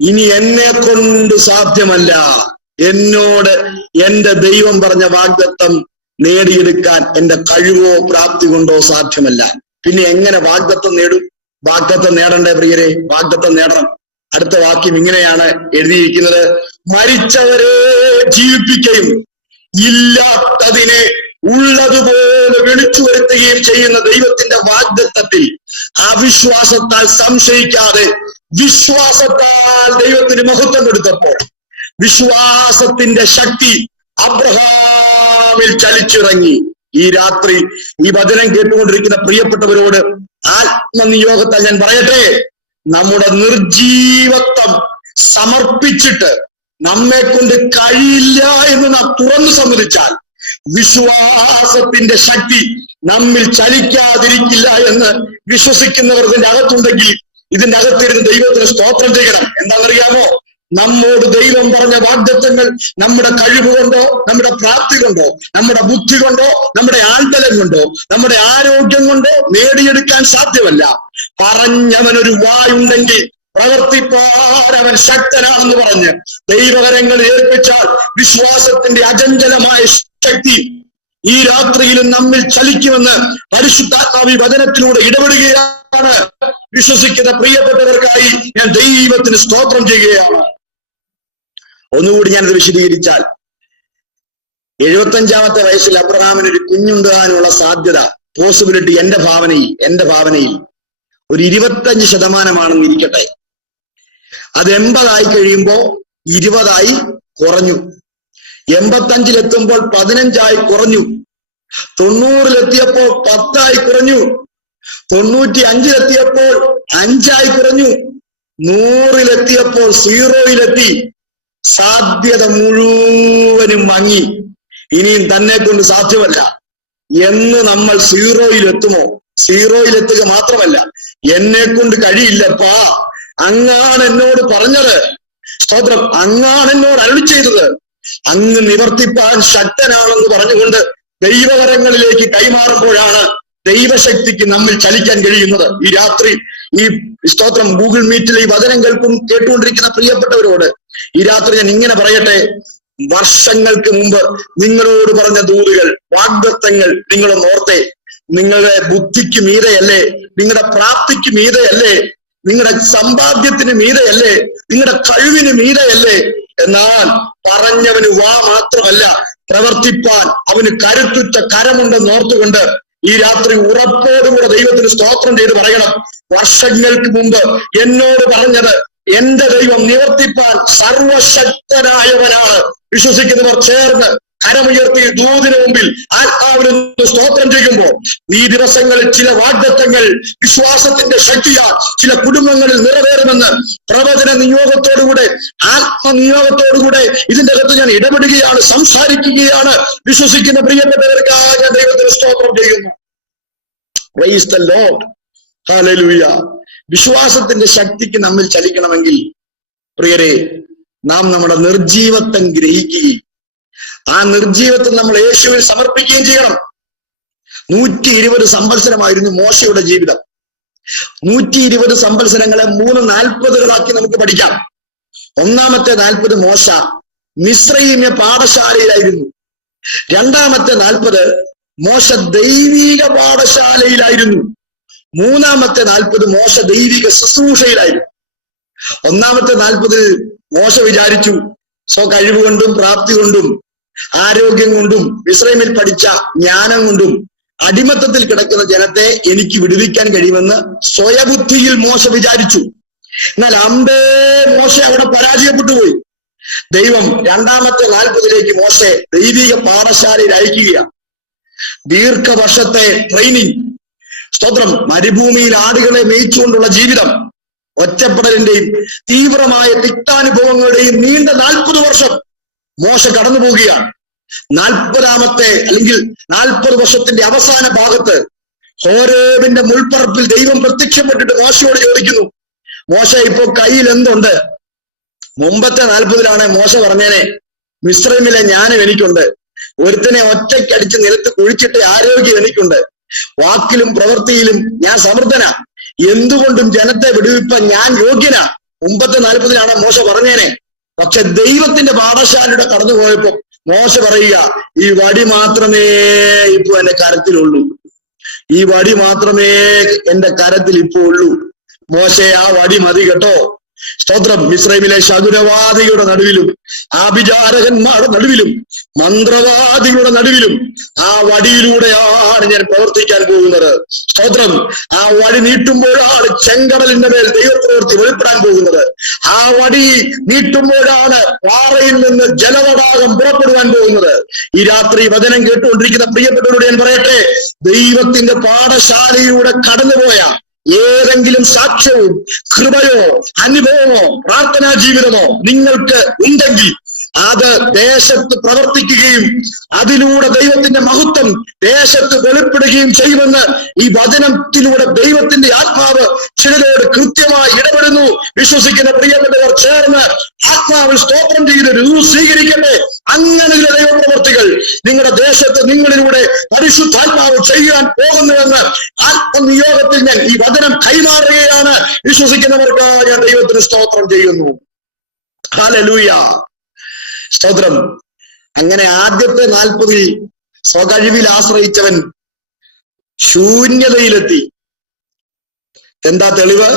ഇനി എന്നെ കൊണ്ട് സാധ്യമല്ല, എന്നോട് എന്റെ ദൈവം പറഞ്ഞ വാഗ്ദത്തം നേടിയെടുക്കാൻ എന്റെ കഴിവോ പ്രാപ്തി കൊണ്ടോ സാധ്യമല്ല. പിന്നെ എങ്ങനെ വാഗ്ദത്തം നേടും? വാഗ്ദത്തം നേടണ്ടേ പ്രിയരെ? വാഗ്ദത്തം നേടണം. അടുത്ത വാക്യം ഇങ്ങനെയാണ് എഴുതിയിരിക്കുന്നത്, മരിച്ചവരെ ജീവിപ്പിക്കുകയും ഇല്ലാത്തതിനെ ഉള്ളതുപോലെ വിളിച്ചു വരുത്തുകയും ചെയ്യുന്ന ദൈവത്തിന്റെ വാഗ്ദത്തത്തിൽ അവിശ്വാസത്താൽ സംശയിക്കാതെ വിശ്വാസത്താൽ ദൈവത്തിന് മഹത്വം കൊടുത്തപ്പോൾ വിശ്വാസത്തിന്റെ ശക്തി അബ്രഹാമിൽ ചലിച്ചിറങ്ങി. ഈ രാത്രി ഈ വചനം കേട്ടുകൊണ്ടിരിക്കുന്ന പ്രിയപ്പെട്ടവരോട് ആത്മനിയോഗത്താൽ ഞാൻ പറയട്ടെ, നമ്മുടെ നിർജീവത്വം സമർപ്പിച്ചിട്ട് നമ്മെ കൊണ്ട് കഴിയില്ല എന്ന് നാം തുറന്നു സമ്മതിച്ചാൽ വിശ്വാസത്തിന്റെ ശക്തി നമ്മിൽ ചലിക്കാതിരിക്കില്ല എന്ന് വിശ്വസിക്കുന്നവർ ഇതിന്റെ അകത്തുണ്ടെങ്കിൽ ഇതിന്റെ അകത്തിരുന്ന് ദൈവത്തിന് സ്തോത്രം ചെയ്യണം. എന്താണെന്നറിയാമോ? നമ്മോട് ദൈവം പറഞ്ഞ വാഗ്ദത്തങ്ങൾ നമ്മുടെ കഴിവ് കൊണ്ടോ, നമ്മുടെ പ്രാപ്തി കൊണ്ടോ, നമ്മുടെ ബുദ്ധി കൊണ്ടോ, നമ്മുടെ ആൾബലം കൊണ്ടോ, നമ്മുടെ ആരോഗ്യം കൊണ്ടോ നേടിയെടുക്കാൻ സാധ്യമല്ല. പറഞ്ഞവനൊരു വായുണ്ടെങ്കിൽ പ്രവർത്തിപ്പാൻ അവൻ ശക്തനാണെന്ന് പറഞ്ഞ് ദൈവകരങ്ങൾ ഏൽപ്പിച്ചാൽ വിശ്വാസത്തിന്റെ അചഞ്ചലമായ ശക്തി ഈ രാത്രിയിലും നമ്മിൽ ചലിക്കുമെന്ന് പരിശുദ്ധാത്മാവ് ഈ വചനത്തിലൂടെ ഇടപെടുകയാണ്. വിശ്വസിക്കുന്ന പ്രിയപ്പെട്ടവർക്കായി ഞാൻ ദൈവത്തിന് സ്തോത്രം ചെയ്യുകയാണ്. ഒന്നുകൂടി ഞാനത് വിശദീകരിച്ചാൽ, 75-ാമത്തെ വയസ്സിൽ അബ്രഹാമിന് ഒരു കുഞ്ഞുണ്ടാകാനുള്ള സാധ്യത, പോസിബിലിറ്റി എന്റെ ഭാവനയിൽ ഒരു 25% ഇരിക്കട്ടെ. അത് 80 കഴിയുമ്പോ 20 കുറഞ്ഞു, 85-ലെത്തുമ്പോൾ 15 കുറഞ്ഞു, 90-ലെത്തിയപ്പോൾ 10 കുറഞ്ഞു, 95-ലെത്തിയപ്പോൾ 5 കുറഞ്ഞു. 100-ലെത്തിയപ്പോൾ 0-ലെത്തി. സാധ്യത മുഴുവനും മങ്ങി. ഇനിയും തന്നെ കൊണ്ട് സാധ്യമല്ല എന്ന് നമ്മൾ 0-ലെത്തുമോ? 0-ലെത്തുക മാത്രമല്ല, എന്നെ കൊണ്ട് കഴിയില്ലപ്പാ, അങ്ങാണ് എന്നോട് പറഞ്ഞത്, സ്തോത്രം, അങ്ങാണ് എന്നോട് അരുളി ചെയ്തത്, അങ്ങ് നിവർത്തിപ്പാൻ ശക്തനാണെന്ന് പറഞ്ഞുകൊണ്ട് ദൈവകരങ്ങളിലേക്ക് കൈമാറുമ്പോഴാണ് ദൈവശക്തിക്ക് നമ്മിൽ ചലിക്കാൻ കഴിയുന്നത്. ഈ രാത്രി ഈ സ്തോത്രം ഗൂഗിൾ മീറ്റിൽ ഈ വചനം കേട്ടുകൊണ്ടിരിക്കുന്ന പ്രിയപ്പെട്ടവരോട് ഈ രാത്രി ഞാൻ ഇങ്ങനെ പറയട്ടെ, വർഷങ്ങൾക്ക് മുമ്പ് നിങ്ങളോട് പറഞ്ഞ ദൂതുകൾ, വാഗ്ദത്തങ്ങൾ നിങ്ങളൊന്ന് ഓർത്തേ. നിങ്ങളുടെ ബുദ്ധിക്ക് മീതെയല്ലേ, നിങ്ങളുടെ പ്രാപ്തിക്ക് മീതെയല്ലേ, നിങ്ങളുടെ സമ്പാദ്യത്തിന് മീതെയല്ലേ, നിങ്ങളുടെ കഴിവിന് മീതെയല്ലേ. എന്നാൽ പറഞ്ഞവന് വാ മാത്രമല്ല, പ്രവർത്തിപ്പാൻ അവന് കരുത്തുറ്റ കരമുണ്ടെന്ന് ഓർത്തുകൊണ്ട് ഈ രാത്രി ഉറപ്പോടുകൂടെ ദൈവത്തിന് സ്തോത്രം ചെയ്ത് പറയണം, വർഷങ്ങൾക്ക് മുമ്പ് എന്നോട് പറഞ്ഞത് എന്റെ ദൈവം നിവർത്തിപ്പാൻ സർവശക്തനായവനാണ്. വിശ്വസിക്കുന്നവർ ചേർന്ന് കരമുയർത്തി ദൂതിന് മുമ്പിൽ ആത്മാവിന് സ്തോത്രം ചെയ്യുമ്പോൾ ഈ ദിവസങ്ങളിൽ ചില വാഗ്ദത്തങ്ങൾ വിശ്വാസത്തിന്റെ ശക്തിയാൽ ചില കുടുംബങ്ങളിൽ നിറവേറുമെന്ന് പ്രവചന നിയോഗത്തോടുകൂടെ, ആത്മനിയോഗത്തോടുകൂടെ ഇതിന്റെ അകത്ത് ഞാൻ ഇടപെടുകയാണ്, സംസാരിക്കുകയാണ്. വിശ്വസിക്കുന്ന പ്രിയപ്പെട്ടവർക്കായി ഞാൻ ദൈവത്തിന് സ്തോത്രം ചെയ്യുന്നു. Praise the Lord, hallelujah. വിശ്വാസത്തിന്റെ ശക്തിക്ക് നമ്മിൽ ചലിക്കണമെങ്കിൽ പ്രിയരെ, നാം നമ്മുടെ നിർജീവത്വം ഗ്രഹിക്കുകയും ആ നിർജീവത്വം നമ്മൾ യേശുവിൽ സമർപ്പിക്കുകയും ചെയ്യണം. 120 സംവത്സരമായിരുന്നു മോശയുടെ ജീവിതം. 120 സംവത്സരങ്ങളെ 3 40-കളാക്കി നമുക്ക് പഠിക്കാം. ഒന്നാമത്തെ 40 മോശ മിസ്രയീമ്യ പാഠശാലയിലായിരുന്നു. രണ്ടാമത്തെ 40 മോശ ദൈവിക പാഠശാലയിലായിരുന്നു. മൂന്നാമത്തെ 40 മോശ ദൈവിക ശുശ്രൂഷയിലായിരുന്നു. ഒന്നാമത്തെ 40 മോശ വിചാരിച്ചു കഴിവ് കൊണ്ടും പ്രാപ്തി കൊണ്ടും ആരോഗ്യം കൊണ്ടും മിസ്രയീമിൽ പഠിച്ച ജ്ഞാനം കൊണ്ടും അടിമത്തത്തിൽ കിടക്കുന്ന ജനത്തെ എനിക്ക് വിടുവിക്കാൻ കഴിയുമെന്ന് സ്വയബുദ്ധിയിൽ മോശ വിചാരിച്ചു. എന്നാൽ മോശ അവിടെ പരാജയപ്പെട്ടു പോയി. ദൈവം രണ്ടാമത്തെ 40-ലേക്ക് മോശയെ ദൈവിക പാഠശാലയിൽ അയക്കുകയാണ്. ദീർഘവർഷത്തെ ട്രെയിനിങ്, സ്തോത്രം, മരുഭൂമിയിൽ ആടുകളെ മേയിച്ചുകൊണ്ടുള്ള ജീവിതം, ഒറ്റപ്പെടലിന്റെയും തീവ്രമായ തിക്താനുഭവങ്ങളുടെയും നീണ്ട 40 വർഷം മോശ കടന്നു പോവുകയാണ്. 40-ാമത്തെ അല്ലെങ്കിൽ 40 വർഷത്തിന്റെ അവസാന ഭാഗത്ത് ഹോരേബിന്റെ മുൾപ്പറപ്പിൽ ദൈവം പ്രത്യക്ഷപ്പെട്ടിട്ട് മോശയോട് ചോദിക്കുന്നു, മോശ ഇപ്പോ കയ്യിൽ എന്തുണ്ട്? മുമ്പത്തെ 40-ലാണ് മോശ പറഞ്ഞേനെ, മിസ്രൈമിലെ ജ്ഞാനം എനിക്കുണ്ട്, ഒരുത്തനെ ഒറ്റയ്ക്കടിച്ച് നിലത്ത് കുഴിച്ചിട്ട് ആരോഗ്യം എനിക്കുണ്ട്, വാക്കിലും പ്രവൃത്തിയിലും ഞാൻ സമൃദ്ധനാ, എന്തുകൊണ്ടും ജനത്തെ വിടുവിപ്പാൻ ഞാൻ യോഗ്യനാ. മുമ്പത്തെ 40-ലാണ് മോശ പറഞ്ഞേനെ. പക്ഷെ ദൈവത്തിന്റെ പാഠശാലയുടെ കടന്നു പോയപ്പോ മോശ പറയുക, ഈ വടി മാത്രമേ ഇപ്പൊ എന്റെ കരത്തിലുള്ളൂ, ഈ വടി മാത്രമേ എന്റെ കരത്തിൽ ഇപ്പൊ ഉള്ളൂ. മോശെ, ആ വടി മതി കേട്ടോ. സ്തോത്രം. മിസ്രൈമിലെ ശകുനവാദികളുടെ നടുവിലും ആഭിചാരകന്മാരുടെ നടുവിലും മന്ത്രവാദികളുടെ നടുവിലും ആ വടിയിലൂടെയാണ് ഞാൻ പ്രവർത്തിക്കാൻ പോകുന്നത്. സ്തോത്രം. ആ വടി നീട്ടുമ്പോഴാണ് ചെങ്കടലിന്റെ മേൽ ദൈവപ്രവൃത്തി വെളിപ്പെടാൻ പോകുന്നത്. ആ വടി നീട്ടുമ്പോഴാണ് പാറയിൽ നിന്ന് ജലതടാകം പുറപ്പെടുവാൻ പോകുന്നത്. ഈ രാത്രി വചനം കേട്ടുകൊണ്ടിരിക്കുന്ന പ്രിയപ്പെട്ടവരോട് ഞാൻ പറയട്ടെ, ദൈവത്തിന്റെ പാഠശാലയിലൂടെ കടന്നുപോയ ഏതെങ്കിലും സാക്ഷ്യവും കൃപയോ അനുഭവമോ പ്രാർത്ഥനാ ജീവിതമോ നിങ്ങൾക്ക് ഉണ്ടെങ്കിൽ അത് ദേശത്ത് പ്രവർത്തിക്കുകയും അതിലൂടെ ദൈവത്തിന്റെ മഹത്വം ദേശത്ത് വെളിപ്പെടുകയും ചെയ്യുമെന്ന് ഈ വചനത്തിലൂടെ ദൈവത്തിന്റെ ആത്മാവ് ചിലരോട് കൃത്യമായി ഇടപെടുന്നു. വിശ്വസിക്കുന്ന പ്രിയപ്പെട്ടവർ ചേർന്ന് ആത്മാവിൽ സ്തോത്രം ചെയ്ത് സ്വീകരിക്കട്ടെ. അങ്ങനെയുള്ള ദൈവപ്രവർത്തികൾ നിങ്ങളുടെ ദേശത്ത് നിങ്ങളിലൂടെ പരിശുദ്ധാത്മാവ് ചെയ്യാൻ പോകുന്നുവെന്ന് ആത്മനിയോഗത്തിൽ ഞാൻ ഈ വചനം കൈമാറുകയാണ്. വിശ്വസിക്കുന്നവർക്ക് ഞാൻ ദൈവത്തിന് സ്തോത്രം ചെയ്യുന്നു. ഹല്ലേലൂയ, സ്തോത്രം. അങ്ങനെ ആദ്യത്തെ 40-ൽ സ്വകഴിവിൽ ആശ്രയിച്ചവൻ ശൂന്യതയിലെത്തി. എന്താ തെളിവ്?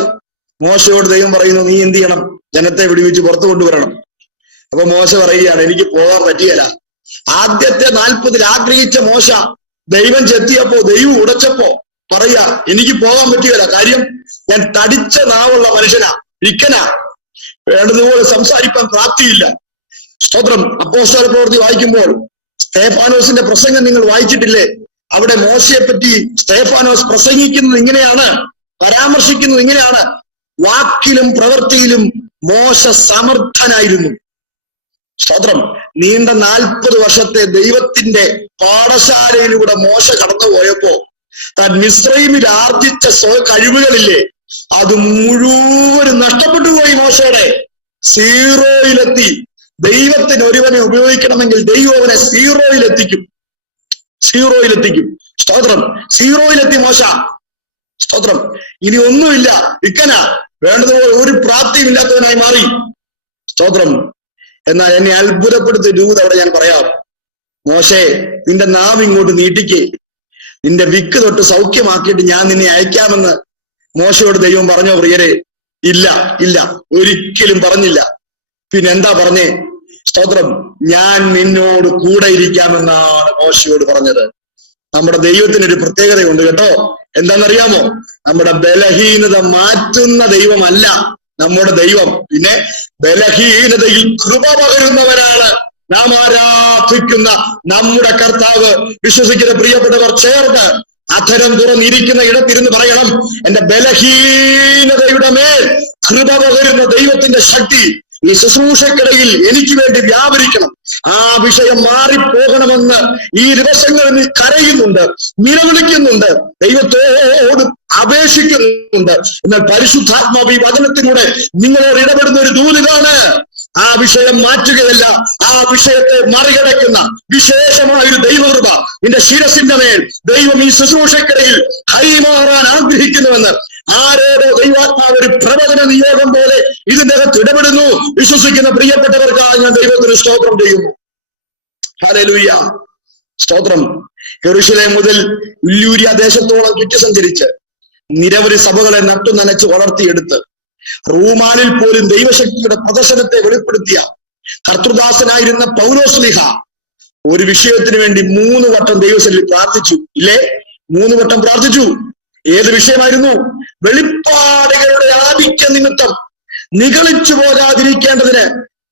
മോശയോട് ദൈവം പറയുന്നു, നീ എന്ത് ചെയ്യണം? ജനത്തെ വിടുവിച്ച് പുറത്തു കൊണ്ടുവരണം. അപ്പൊ മോശ പറയുകയാണ്, എനിക്ക് പോകാൻ പറ്റിയല്ല. ആദ്യത്തെ 40-ൽ ആഗ്രഹിച്ച മോശ ദൈവം ചെത്തിയപ്പോ, ദൈവം ഉടച്ചപ്പോ പറയാ, എനിക്ക് പോകാൻ പറ്റിയല്ല. കാര്യം, ഞാൻ തടിച്ച നാവുള്ള മനുഷ്യനാ, ഇരിക്കനാ, വേണ്ടതുപോലെ സംസാരിക്കാൻ പ്രാപ്തിയില്ല. സ്തോത്രം. അപ്പോസ്തല പ്രവൃത്തി വായിക്കുമ്പോൾ സ്തേഫാനോസിന്റെ പ്രസംഗം നിങ്ങൾ വായിച്ചിട്ടില്ലേ? അവിടെ മോശയെ പറ്റി സ്തെഫാനോസ് പ്രസംഗിക്കുന്നത് ഇങ്ങനെയാണ്, പരാമർശിക്കുന്നത് ഇങ്ങനെയാണ്: വാക്കിലും പ്രവൃത്തിയിലും മോശ സമർത്ഥനായിരുന്നു. സ്തോത്രം. നീണ്ട 40 വർഷത്തെ ദൈവത്തിന്റെ പാഠശാലയിലൂടെ മോശ കടന്നുപോയപ്പോ താൻ മിസ്രൈമിൽ ആർജിച്ച കഴിവുകളില്ലേ, അത് മുഴുവനും നഷ്ടപ്പെട്ടു പോയി. മോശയുടെ സീറോയിലെത്തി. ദൈവത്തിന് ഒരുവനെ ഉപയോഗിക്കണമെങ്കിൽ ദൈവം അവനെ സീറോയിലെത്തിക്കും. സ്തോത്രം. സീറോയിലെത്തി മോശ. സ്തോത്രം. ഇനി ഒന്നുമില്ല, വിക്കന, വേണ്ടതുപോലെ ഒരു പ്രാപ്തിയും ഇല്ലാത്തവനായി മാറി. സ്തോത്രം. എന്നാൽ എന്നെ അത്ഭുതപ്പെടുത്തിയ ദൂത് അവിടെ ഞാൻ പറയാം. മോശേ, നിന്റെ നാവ് ഇങ്ങോട്ട് നീട്ടിക്കേ, നിന്റെ വിക്ക് തൊട്ട് സൗഖ്യമാക്കിയിട്ട് ഞാൻ നിന്നെ അയക്കാമെന്ന് മോശയോട് ദൈവം പറഞ്ഞോ പ്രിയരെ? ഇല്ല, ഒരിക്കലും പറഞ്ഞില്ല. പിന്നെ എന്താ പറഞ്ഞേ? സ്തോത്രം. ഞാൻ നിന്നോട് കൂടെ ഇരിക്കാമെന്നാണ് മോശയോട് പറഞ്ഞത്. നമ്മുടെ ദൈവത്തിനൊരു പ്രത്യേകതയുണ്ട് കേട്ടോ. എന്താണെന്നറിയാമോ? നമ്മുടെ ബലഹീനത മാറ്റുന്ന ദൈവമല്ല നമ്മുടെ ദൈവം. പിന്നെ ബലഹീനതയിൽ കൃപ പകരുന്നവരാണ് നാം ആരാധിക്കുന്ന നമ്മുടെ കർത്താവ്. വിശ്വസിക്കുന്ന പ്രിയപ്പെട്ടവർ ചേർന്ന് അധരം തുറന്നിരിക്കുന്ന ഇടത്തിരുന്ന് പറയണം: എന്റെ ബലഹീനതയുടെ മേൽ കൃപ പകരുന്ന ദൈവത്തിന്റെ ശക്തി ഈ ശുശ്രൂഷക്കിടയിൽ എനിക്ക് വേണ്ടി വ്യാപരിക്കണം. ആ വിഷയം മാറിപ്പോകണമെന്ന് ഈ ദിവസങ്ങളിൽ നീ കരയുന്നുണ്ട്, നിലവിളിക്കുന്നുണ്ട്, ദൈവത്തോട് അപേക്ഷിക്കുന്നുണ്ട്. എന്നാൽ പരിശുദ്ധാത്മാവ് ഈ വചനത്തിലൂടെ നിങ്ങളോട് ഇടപെടുന്ന ഒരു ദൂതിതാണ്. ആ വിഷയം മാറ്റുകയല്ല, ആ വിഷയത്തെ മറികടക്കുന്ന വിശേഷമായൊരു ദൈവകൃപ നിന്റെ ശിരസിന്റെ മേൽ ദൈവം ഈ ശുശ്രൂഷക്കിടയിൽ കൈമാറാൻ ആഗ്രഹിക്കുന്നുവെന്ന് ആരോടോ ദൈവാത്മാവ് ഒരു പ്രവചന നിയോഗം പോലെ ഇതിന്റെ അകത്ത് ഇടപെടുന്നു. വിശ്വസിക്കുന്ന പ്രിയപ്പെട്ടവർക്കായി ഞാൻ ദൈവത്തിന് സ്തോത്രം ചെയ്യുന്നു. ഹല്ലേലൂയ. സ്തോത്രം. യെരൂശലേം മുതൽ ഇല്ലൂരിയ ദേശത്തോളം ചുറ്റി സഞ്ചരിച്ച് നിരവധി സഭകളെ നട്ടു നനച്ച് വളർത്തിയെടുത്ത് റൂമാനിൽ പോലും ദൈവശക്തിയുടെ പ്രദർശനത്തെ വെളിപ്പെടുത്തിയ കർത്തൃദാസനായിരുന്ന പൗലോസ്ലീഹ ഒരു വിഷയത്തിന് വേണ്ടി 3 വട്ടം ദൈവസന്നിധിയിൽ പ്രാർത്ഥിച്ചു. ഇല്ലേ? 3 വട്ടം പ്രാർത്ഥിച്ചു. ഏത് വിഷയമായിരുന്നു? വെളിപ്പാടുകളുടെ ആധിക്യ നിമിത്തം നിഗളിച്ചു പോകാതിരിക്കേണ്ടതിന്,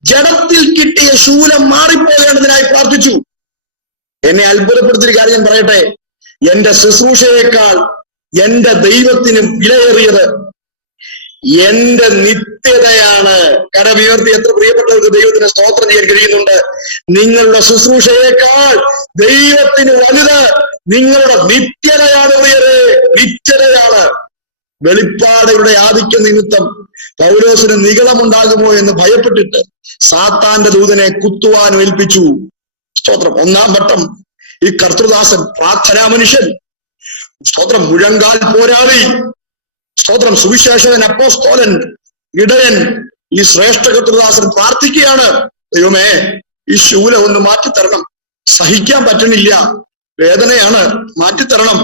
ജഡത്തിൽ കിട്ടിയ ശൂലം മാറിപ്പോകേണ്ടതിനായി പ്രാർത്ഥിച്ചു. എന്നെ അത്ഭുതപ്പെടുത്തിയ കാര്യം ഞാൻ പറയട്ടെ. എന്റെ ശുശ്രൂഷയേക്കാൾ എന്റെ ദൈവത്തിന് വിലയേറിയത് എന്റെ നിത്യതയാണ്. കരമുയർത്തി എത്ര പ്രിയപ്പെട്ടവർക്ക് ദൈവത്തിന് സ്തോത്രം ചെയ്യാൻ കഴിയുന്നുണ്ട്. നിങ്ങളുടെ ശുശ്രൂഷയേക്കാൾ ദൈവത്തിന് വലുത് നിങ്ങളുടെ നിത്യതയാണ് പ്രിയരെ, നിത്യതയാണ്. വെളിപ്പാടുകളുടെ ആധിക്യ നിമിത്തം പൗലോസിന് നിഗളമുണ്ടാകുമോ എന്ന് ഭയപ്പെട്ടിട്ട് സാത്താന്റെ ദൂതനെ കുത്തുവാൻ ഏൽപ്പിച്ചു. സ്തോത്രം. 1-ാം വട്ടം ഈ കർത്തൃദാസൻ, പ്രാർത്ഥനാ മനുഷ്യൻ, സ്തോത്രം, മുഴങ്കാൽ പോരാളി, സ്തോത്രം, സുവിശേഷകൻ, അപ്പോസ്തലൻ, ഇടയൻ, ഈ ശ്രേഷ്ഠ കർത്തൃദാസൻ പ്രാർത്ഥിക്കുകയാണ്: ദൈവമേ, ഈ ശൂലം ഒന്ന് മാറ്റിത്തരണം, സഹിക്കാൻ പറ്റണില്ല, വേദനയാണ്, മാറ്റിത്തരണം.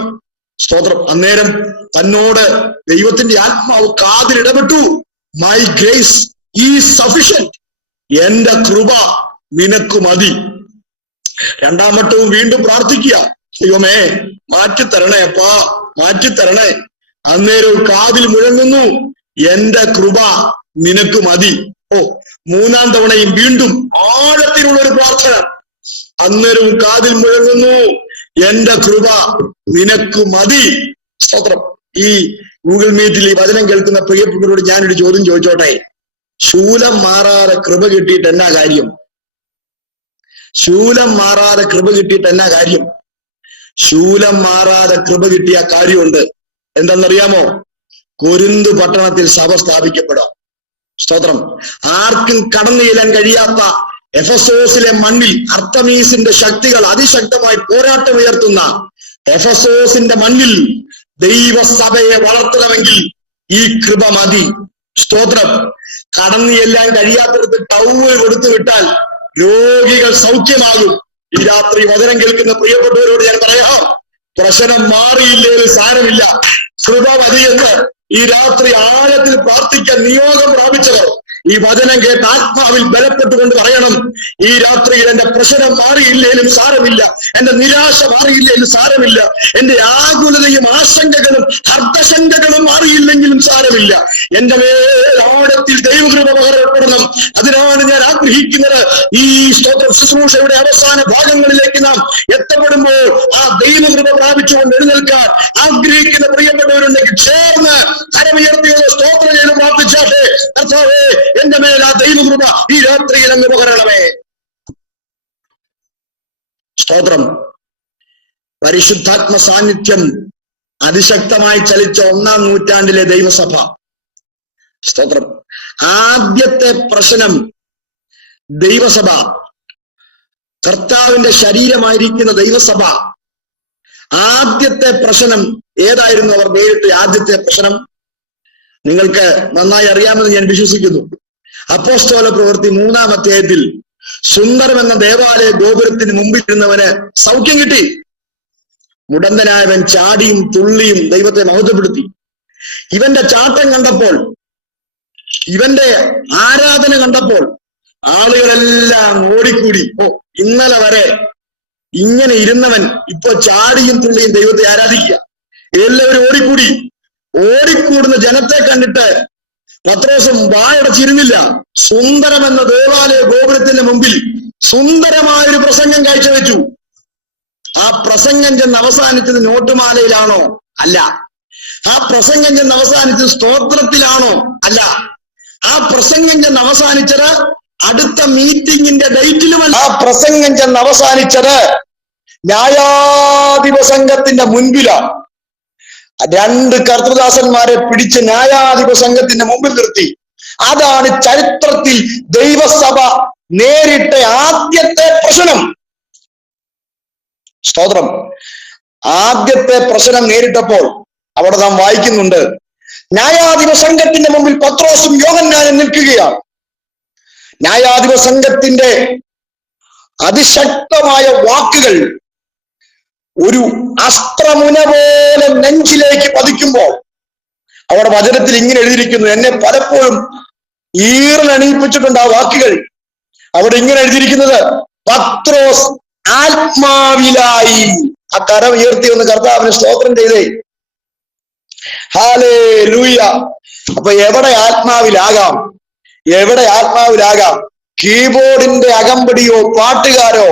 സ്തോത്രം. അന്നേരം തന്നോട് ദൈവത്തിന്റെ ആത്മാവ് കാതിൽ ഇടപെട്ടു: മൈ ഗ്രേസ് ഈസ് സഫിഷ്യന്റ്, എന്റെ കൃപ നിനക്ക് മതി. 2-ാം വട്ടവും വീണ്ടും പ്രാർത്ഥിക്കുക: ദൈവമേ, മാറ്റിത്തരണേ അപ്പാ, മാറ്റിത്തരണേ. അന്നേരവും കാതിൽ മുഴങ്ങുന്നു: എന്റെ കൃപ നിനക്ക് മതി. 3-ാം തവണയും വീണ്ടും ആഴത്തിലുള്ള ഒരു പ്രാർത്ഥന. അന്നേരവും കാതിൽ മുഴങ്ങുന്നു: എന്റെ കൃപ നിനക്ക് മതി. സ്തോത്രം. ഈ ഗൂഗിൾ മീറ്റിൽ ഈ വചനം കേൾക്കുന്ന പ്രിയപ്പെട്ടവരോട് ഞാനൊരു ചോദ്യം ചോദിച്ചോട്ടെ. ശൂലം മാറാതെ കൃപ കിട്ടിയിട്ട് എന്നാ കാര്യം? ശൂലം മാറാതെ കൃപ കിട്ടിയിട്ട് എന്നാ കാര്യം? ശൂലം മാറാതെ കൃപ കിട്ടിയ കാര്യമുണ്ട്. എന്തെന്നറിയാമോ? കൊരിന്ത് പട്ടണത്തിൽ സഭ സ്ഥാപിക്കപ്പെടാം. സ്തോത്രം. ആർക്കും കടന്നു ചെല്ലാൻ കഴിയാത്ത എഫെസോസിലെ മണ്ണിൽ അർത്തമീസിന്റെ ശക്തികൾ അതിശക്തമായി പോരാട്ടമുയർത്തുന്ന എഫെസോസിന്റെ മണ്ണിൽ ദൈവസഭയെ വളർത്തണമെങ്കിൽ ഈ കൃപ മതി. സ്തോത്രം. കടന്നു ചെല്ലാൻ കഴിയാത്തടത്ത് ടൗവൽ കൊടുത്തു വിട്ടാൽ രോഗികൾ സൗഖ്യമാകും. ഈ രാത്രി വചനം കേൾക്കുന്ന പ്രിയപ്പെട്ടവരോട് ഞാൻ പറയാം: പ്രശ്നം മാറിയില്ലെങ്കിൽ സാരമില്ല, കൃപ മതിയെന്ന് ഈ രാത്രി ആഴത്തിൽ പ്രാർത്ഥിക്കാൻ നിയോഗം പ്രാപിച്ചവർ ഈ വചനം കേട്ട് ആത്മാവിൽ ബലപ്പെട്ടുകൊണ്ട് പറയണം: ഈ രാത്രിയിൽ എന്റെ പ്രശ്നം മാറിയില്ലേലും സാരമില്ല, എന്റെ നിരാശ മാറിയില്ലേലും സാരമില്ല, എന്റെ ആകുലതയും ആശങ്കകളും അർദ്ധശങ്കകളും മാറിയില്ലെങ്കിലും സാരമില്ല, എന്റെ മേൽ ആഴത്തിൽ ദൈവകൃപ പകരപ്പെടണം. അതിനാണ് ഞാൻ ആഗ്രഹിക്കുന്നത്. ഈ സ്തോത്ര ശുശ്രൂഷയുടെ അവസാന ഭാഗങ്ങളിലേക്ക് നാം എത്തപ്പെടുമ്പോൾ ആ ദൈവകൃപ പ്രാപിച്ചുകൊണ്ട് എഴുന്നേൽക്കാൻ ആഗ്രഹിക്കുന്ന പ്രിയപ്പെട്ടവരുണ്ടെങ്കിൽ ചേർന്ന് കരമുയർത്തിയുള്ള സ്തോത്രം ചെയ്ത് പ്രാർത്ഥിച്ചാട്ടെ. കർത്താവേ, എന്റെ മേൽ ആ ദൈവകൃപ ഈ രാത്രിയിൽ അങ്ങ് പകരണമേ. സ്തോത്രം. പരിശുദ്ധാത്മ സാന്നിധ്യം അതിശക്തമായി ചലിച്ച 1-ാം നൂറ്റാണ്ടിലെ ദൈവസഭ. സ്തോത്രം. ആദ്യത്തെ പ്രശ്നം ദൈവസഭ, കർത്താവിന്റെ ശരീരമായിരിക്കുന്ന ദൈവസഭ. ആദ്യത്തെ പ്രശ്നം ഏതായിരുന്നു അവർ നേരിട്ട്? ആദ്യത്തെ പ്രശ്നം നിങ്ങൾക്ക് നന്നായി അറിയാമെന്ന് ഞാൻ വിശ്വസിക്കുന്നു. അപ്പോസ്തല പ്രവൃത്തി 3-ാം അധ്യായത്തിൽ സുന്ദരം എന്ന ദേവാലയ ഗോപുരത്തിന് മുമ്പിലിരുന്നവന് സൗഖ്യം കിട്ടി. മുടന്തനായവൻ ചാടിയും തുള്ളിയും ദൈവത്തെ മഹത്വപ്പെടുത്തി. ഇവന്റെ ചാട്ടം കണ്ടപ്പോൾ, ഇവന്റെ ആരാധന കണ്ടപ്പോൾ ആളുകളെല്ലാം ഓടിക്കൂടി. ഇന്നലെ വരെ ഇങ്ങനെ ഇരുന്നവൻ ഇപ്പൊ ചാടിയും തുള്ളിയും ദൈവത്തെ ആരാധിക്കുക. എല്ലാവരും ഓടിക്കൂടുന്ന ജനത്തെ കണ്ടിട്ട് പത്രോസും വായടച്ചിരുന്നില്ല. സുന്ദരം എന്ന ദേവാലയ ഗോപുരത്തിന്റെ മുമ്പിൽ സുന്ദരമായൊരു പ്രസംഗം കാഴ്ചവെച്ചു. ആ പ്രസംഗം ചെന്ന് അവസാനിച്ചത് നോട്ടുമാലയിലാണോ? അല്ല. ആ പ്രസംഗം ചെന്ന് അവസാനിച്ചത് സ്തോത്രത്തിലാണോ? അല്ല. ആ പ്രസംഗം ചെന്ന് അവസാനിച്ചത് അടുത്ത മീറ്റിംഗിന്റെ ഡേറ്റിലുമല്ല. ആ പ്രസംഗം ചെന്ന് അവസാനിച്ചത് ന്യായാധിപ സംഘത്തിന്റെ മുൻപിലാണ്. 2 കർത്തൃദാസന്മാരെ പിടിച്ച് ന്യായാധിപ സംഘത്തിന്റെ മുമ്പിൽ നിർത്തി. അതാണ് ചരിത്രത്തിൽ ദൈവസഭ നേരിട്ട ആദ്യത്തെ പ്രശ്നം. സ്തോത്രം. ആദ്യത്തെ പ്രശ്നം നേരിട്ടപ്പോൾ അവിടെ നാം വായിക്കുന്നുണ്ട്, ന്യായാധിപ സംഘത്തിന്റെ മുമ്പിൽ പത്രോസും യോഹന്നാനും നിൽക്കുകയാണ്. ന്യായാധിപ സംഘത്തിന്റെ അതിശക്തമായ വാക്കുകൾ ഒരു അസ്ത്രമുന പോലെ നെഞ്ചിലേക്ക് പതിക്കുമ്പോൾ അവിടെ വചനത്തിൽ ഇങ്ങനെ എഴുതിയിരിക്കുന്നു. എന്നെ പലപ്പോഴും ഈറിനണിയിപ്പിച്ചിട്ടുണ്ട് ആ വാക്കുകൾ. അവിടെ ഇങ്ങനെ എഴുതിയിരിക്കുന്നത്, പത്രോസ് ആത്മാവിലായി. ആ കരം ഉയർത്തി ഒന്ന് കർത്താവിന് സ്തോത്രം ചെയ്തേ. ഹല്ലേലൂയ. അപ്പൊ എവിടെ ആത്മാവിലാകാം? കീബോർഡിന്റെ അകമ്പടിയോ പാട്ടുകാരോ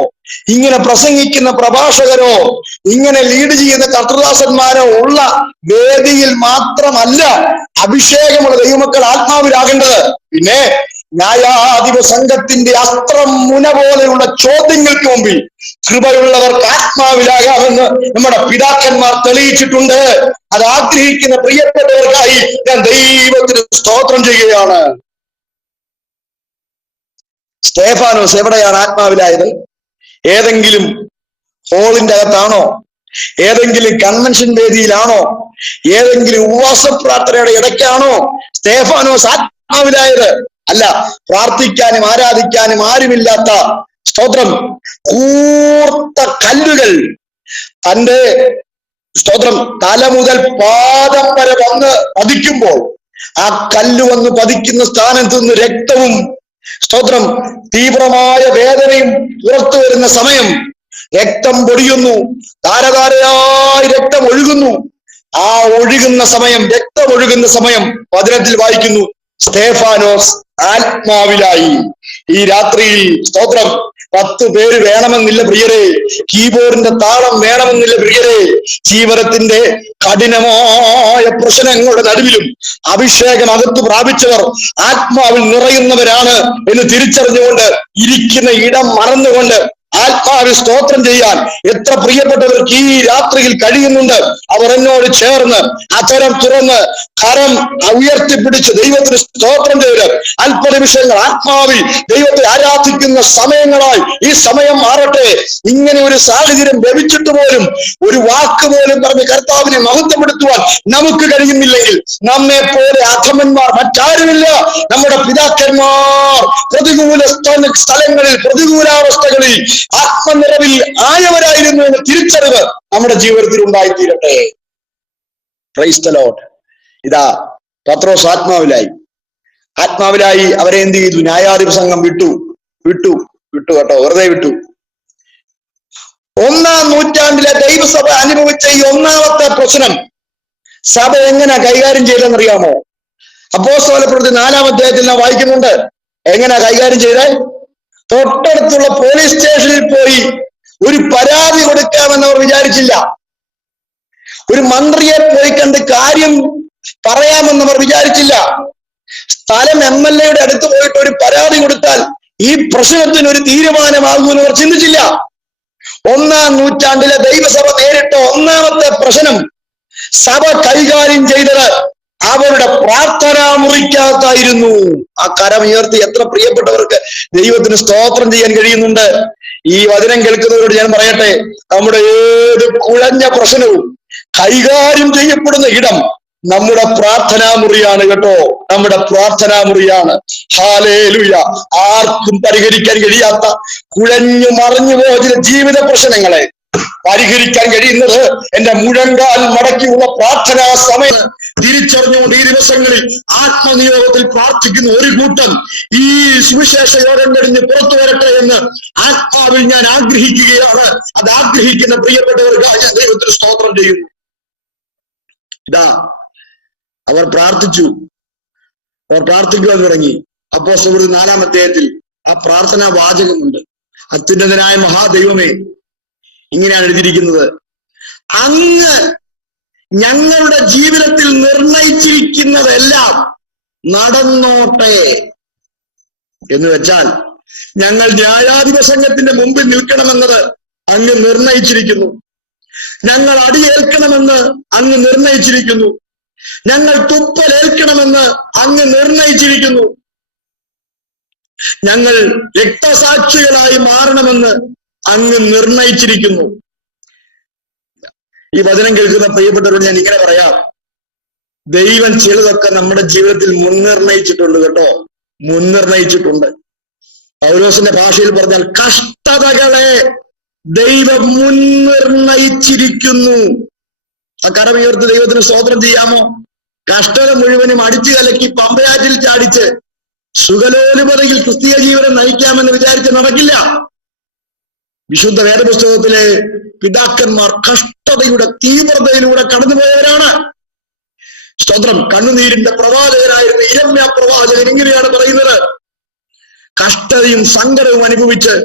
ഇങ്ങനെ പ്രസംഗിക്കുന്ന പ്രഭാഷകരോ ഇങ്ങനെ ലീഡ് ചെയ്യുന്ന കർത്തൃദാസന്മാരോ ഉള്ള വേദിയിൽ മാത്രമല്ല അഭിഷേകമുള്ള ദൈവമക്കൾ ആത്മാവിലാകേണ്ടത്. പിന്നെ ന്യായാധിപ സംഘത്തിന്റെ അസ്ത്രം മുന പോലെയുള്ള ചോദ്യങ്ങൾക്ക് മുമ്പിൽ കൃപയുള്ളവർക്ക് ആത്മാവിലാകാമെന്ന് നമ്മുടെ പിതാക്കന്മാർ തെളിയിച്ചിട്ടുണ്ട്. അത് ആഗ്രഹിക്കുന്ന പ്രിയപ്പെട്ടവർക്കായി ഞാൻ ദൈവത്തിന് സ്തോത്രം ചെയ്യുകയാണ്. സ്തേഫാനോസ് എവിടെയാണ് ആത്മാവിലായത്? ഏതെങ്കിലും ഹോളിന്റെ അകത്താണോ? ഏതെങ്കിലും കൺവെൻഷൻ വേദിയിലാണോ? ഏതെങ്കിലും ഉപവാസ പ്രാർത്ഥനയുടെ ഇടയ്ക്കാണോ സ്തേഫാനോസ് ആത്മാവിലായത്? അല്ല. പ്രാർത്ഥിക്കാനും ആരാധിക്കാനും ആരുമില്ലാത്ത, സ്തോത്രം, കൂർത്ത കല്ലുകൾ തന്റെ, സ്തോത്രം, തല മുതൽ പാദം വരെ വന്ന് പതിക്കുമ്പോൾ ആ കല്ല് വന്ന് പതിക്കുന്ന സ്ഥാനത്ത് നിന്ന് രക്തവും, സ്തോത്രം, തീവ്രമായ വേദനയും പുറത്തു വരുന്ന സമയം രക്തം പൊടിയുന്നു, ധാരധാരയായി രക്തം ഒഴുകുന്നു. ആ ഒഴുകുന്ന സമയം, രക്തം ഒഴുകുന്ന സമയം വചനത്തിൽ വായിക്കുന്നു, സ്തേഫാനോസ് ആത്മാവിലായി. ഈ രാത്രിയിൽ, സ്തോത്രം, 10 പേര് വേണമെന്നില്ല പ്രിയരെ, കീബോർഡിന്റെ താളം വേണമെന്നില്ല പ്രിയരെ. ജീവിതത്തിന്റെ കഠിനമായ പ്രശ്നങ്ങളുടെ നടുവിലും അഭിഷേകം അകത്ത് പ്രാപിച്ചവർ ആത്മാവിൽ നിറയുന്നവരാണ് എന്ന് തിരിച്ചറിഞ്ഞുകൊണ്ട് ഇരിക്കുന്ന ഇടം മറന്നുകൊണ്ട് ആത്മാവിൽ സ്തോത്രം ചെയ്യാൻ എത്ര പ്രിയപ്പെട്ടവർക്ക് ഈ രാത്രിയിൽ കഴിയുന്നുണ്ട്. അവർ എന്നോട് ചേർന്ന് അധരം തുറന്ന് കരം ഉയർത്തിപ്പിടിച്ച് ദൈവത്തിന് സ്തോത്രം ചെയ്ത് അല്പനിമിഷങ്ങൾ ആത്മാവിൽ ദൈവത്തെ ആരാധിക്കുന്ന സമയങ്ങളായി ഈ സമയം മാറട്ടെ. ഇങ്ങനെ ഒരു സാഹചര്യം ലഭിച്ചിട്ട് പോലും ഒരു വാക്ക് പോലും പറഞ്ഞ് കർത്താവിനെ മഹത്വപ്പെടുത്തുവാൻ നമുക്ക് കഴിയുന്നില്ലെങ്കിൽ നമ്മെ പോലെ അധമന്മാർ മറ്റാരുമില്ല. നമ്മുടെ പിതാക്കന്മാർ പ്രതികൂല സ്ഥലങ്ങളിൽ, പ്രതികൂലാവസ്ഥകളിൽ ആത്മനിറവിൽ ആയവരായിരുന്നു എന്ന തിരിച്ചറിവ് നമ്മുടെ ജീവിതത്തിൽ ഉണ്ടായിത്തീരട്ടെ. Praise the Lord. ഇതാ പത്രോസ് ആത്മാവിലായി അവരെ എന്ത് ചെയ്തു? ന്യായാധിപ സംഘം വിട്ടു കേട്ടോ, വെറുതെ വിട്ടു. 1-ാം നൂറ്റാണ്ടിലെ ദൈവസഭ അനുഭവിച്ച ഈ 1-ാമത്തെ പ്രശ്നം സഭ എങ്ങനെ കൈകാര്യം ചെയ്തെന്നറിയാമോ? അപ്പോസ്തല പ്രവൃത്തി 4-ാം അധ്യായത്തിൽ നാം വായിക്കുന്നുണ്ട്, എങ്ങനെ കൈകാര്യം ചെയ്തേ? തൊട്ടടുത്തുള്ള പോലീസ് സ്റ്റേഷനിൽ പോയി ഒരു പരാതി കൊടുക്കാമെന്ന് അവർ വിചാരിച്ചില്ല. ഒരു മന്ത്രിയെ പോയി കണ്ട് കാര്യം പറയാമെന്ന് അവർ വിചാരിച്ചില്ല. സ്ഥലം MLA-യുടെ അടുത്ത് പോയിട്ട് ഒരു പരാതി കൊടുത്താൽ ഈ പ്രശ്നത്തിന് ഒരു തീരുമാനമാകുമെന്ന് അവർ ചിന്തിച്ചില്ല. 1-ാം നൂറ്റാണ്ടിലെ ദൈവസഭ നേരിട്ട ഒന്നാമത്തെ പ്രശ്നം സഭ കൈകാര്യം ചെയ്തത് അവരുടെ പ്രാർത്ഥനാ മുറിക്കകത്തായിരുന്നു. ആ കരമുയർത്തി എത്ര പ്രിയപ്പെട്ടവർക്ക് ദൈവത്തിന് സ്തോത്രം ചെയ്യാൻ കഴിയുന്നുണ്ട്. ഈ വചനം കേൾക്കുന്നവരോട് ഞാൻ പറയട്ടെ, നമ്മുടെ ഏത് കുഴഞ്ഞ പ്രശ്നവും കൈകാര്യം ചെയ്യപ്പെടുന്ന ഇടം നമ്മുടെ പ്രാർത്ഥനാ മുറിയാണ് കേട്ടോ, നമ്മുടെ പ്രാർത്ഥനാ മുറിയാണ്. ഹല്ലേലൂയ. ആർക്കും പരിഹരിക്കാൻ കഴിയാത്ത കുഴഞ്ഞു മറിഞ്ഞു പോയ ചില ജീവിത പ്രശ്നങ്ങളെ പരിഹരിക്കാൻ കഴിയുന്നത് എന്റെ മുഴങ്കാൽ മടക്കിയുള്ള പ്രാർത്ഥനാ സമയം തിരിച്ചറിഞ്ഞുകൊണ്ട് ഈ ദിവസങ്ങളിൽ ആത്മനിയോഗത്തിൽ പ്രാർത്ഥിക്കുന്ന ഒരു കൂട്ടം ഈ സുവിശേഷ യോഗം കഴിഞ്ഞ് പുറത്തു വരട്ടെ എന്ന് ആത്മാവിൽ ഞാൻ ആഗ്രഹിക്കുകയാണ്. അത് ആഗ്രഹിക്കുന്ന പ്രിയപ്പെട്ടവർക്ക് ഞാൻ ദൈവത്തിന് സ്തോത്രം ചെയ്യുന്നു. ഇതാ അവർ പ്രാർത്ഥിച്ചു, അവർ പ്രാർത്ഥിക്കുവാൻ തുടങ്ങി. അപ്പോസ്തലർ 4-ാം അധ്യായത്തിൽ ആ പ്രാർത്ഥനാ വാചകമുണ്ട്. അത്യുന്നതനായ മഹാദൈവമേ, ഇങ്ങനെയാണ് എഴുതിയിരിക്കുന്നത്, അങ്ങ് ഞങ്ങളുടെ ജീവിതത്തിൽ നിർണയിച്ചിരിക്കുന്നതെല്ലാം നടന്നോട്ടെ. എന്ന് വെച്ചാൽ ഞങ്ങൾ ന്യായാധിപ സംഘത്തിന്റെ മുമ്പിൽ നിൽക്കണമെന്നത് അങ്ങ് നിർണയിച്ചിരിക്കുന്നു. ഞങ്ങൾ അടിയേൽക്കണമെന്ന് അങ്ങ് നിർണയിച്ചിരിക്കുന്നു. ഞങ്ങൾ തുപ്പലേൽക്കണമെന്ന് അങ്ങ് നിർണയിച്ചിരിക്കുന്നു. ഞങ്ങൾ രക്തസാക്ഷികളായി മാറണമെന്ന് അങ്ങ് നിർണയിച്ചിരിക്കുന്നു. ഈ വചനം കേൾക്കുന്ന പ്രിയപ്പെട്ടവരോട് ഞാൻ ഇങ്ങനെ പറയാം, ദൈവം ചിലതൊക്കെ നമ്മുടെ ജീവിതത്തിൽ മുൻനിർണയിച്ചിട്ടുണ്ട് കേട്ടോ, മുൻനിർണയിച്ചിട്ടുണ്ട്. പൗലോസിന്റെ ഭാഷയിൽ പറഞ്ഞാൽ കഷ്ടതകളെ ദൈവം മുൻനിർണയിച്ചിരിക്കുന്നു. ആ കരമുയർത്തി ദൈവത്തിന് സ്തോത്രം ചെയ്യാമോ? കഷ്ടത മുഴുവനും അടിച്ചു കലക്കി പമ്പയാറ്റിൽ ചാടിച്ച് സുഖലോലുപതയിൽ ക്രിസ്തീയ ജീവനം നയിക്കാമെന്ന് വിചാരിച്ച് നടക്കില്ല. വിശുദ്ധ വേദപുസ്തകത്തിലെ പിതാക്കന്മാർ കഷ്ടതയുടെ തീവ്രതയിലൂടെ കടന്നുപോയവരാണ്. സ്തോത്രം. കണ്ണുനീരിന്റെ പ്രവാചകനായിരുന്ന ഇരമ്യാ പ്രവാചകൻ ഇങ്ങനെയാണ് പറയുന്നത്, കഷ്ടതയും സങ്കടവും അനുഭവിച്ച്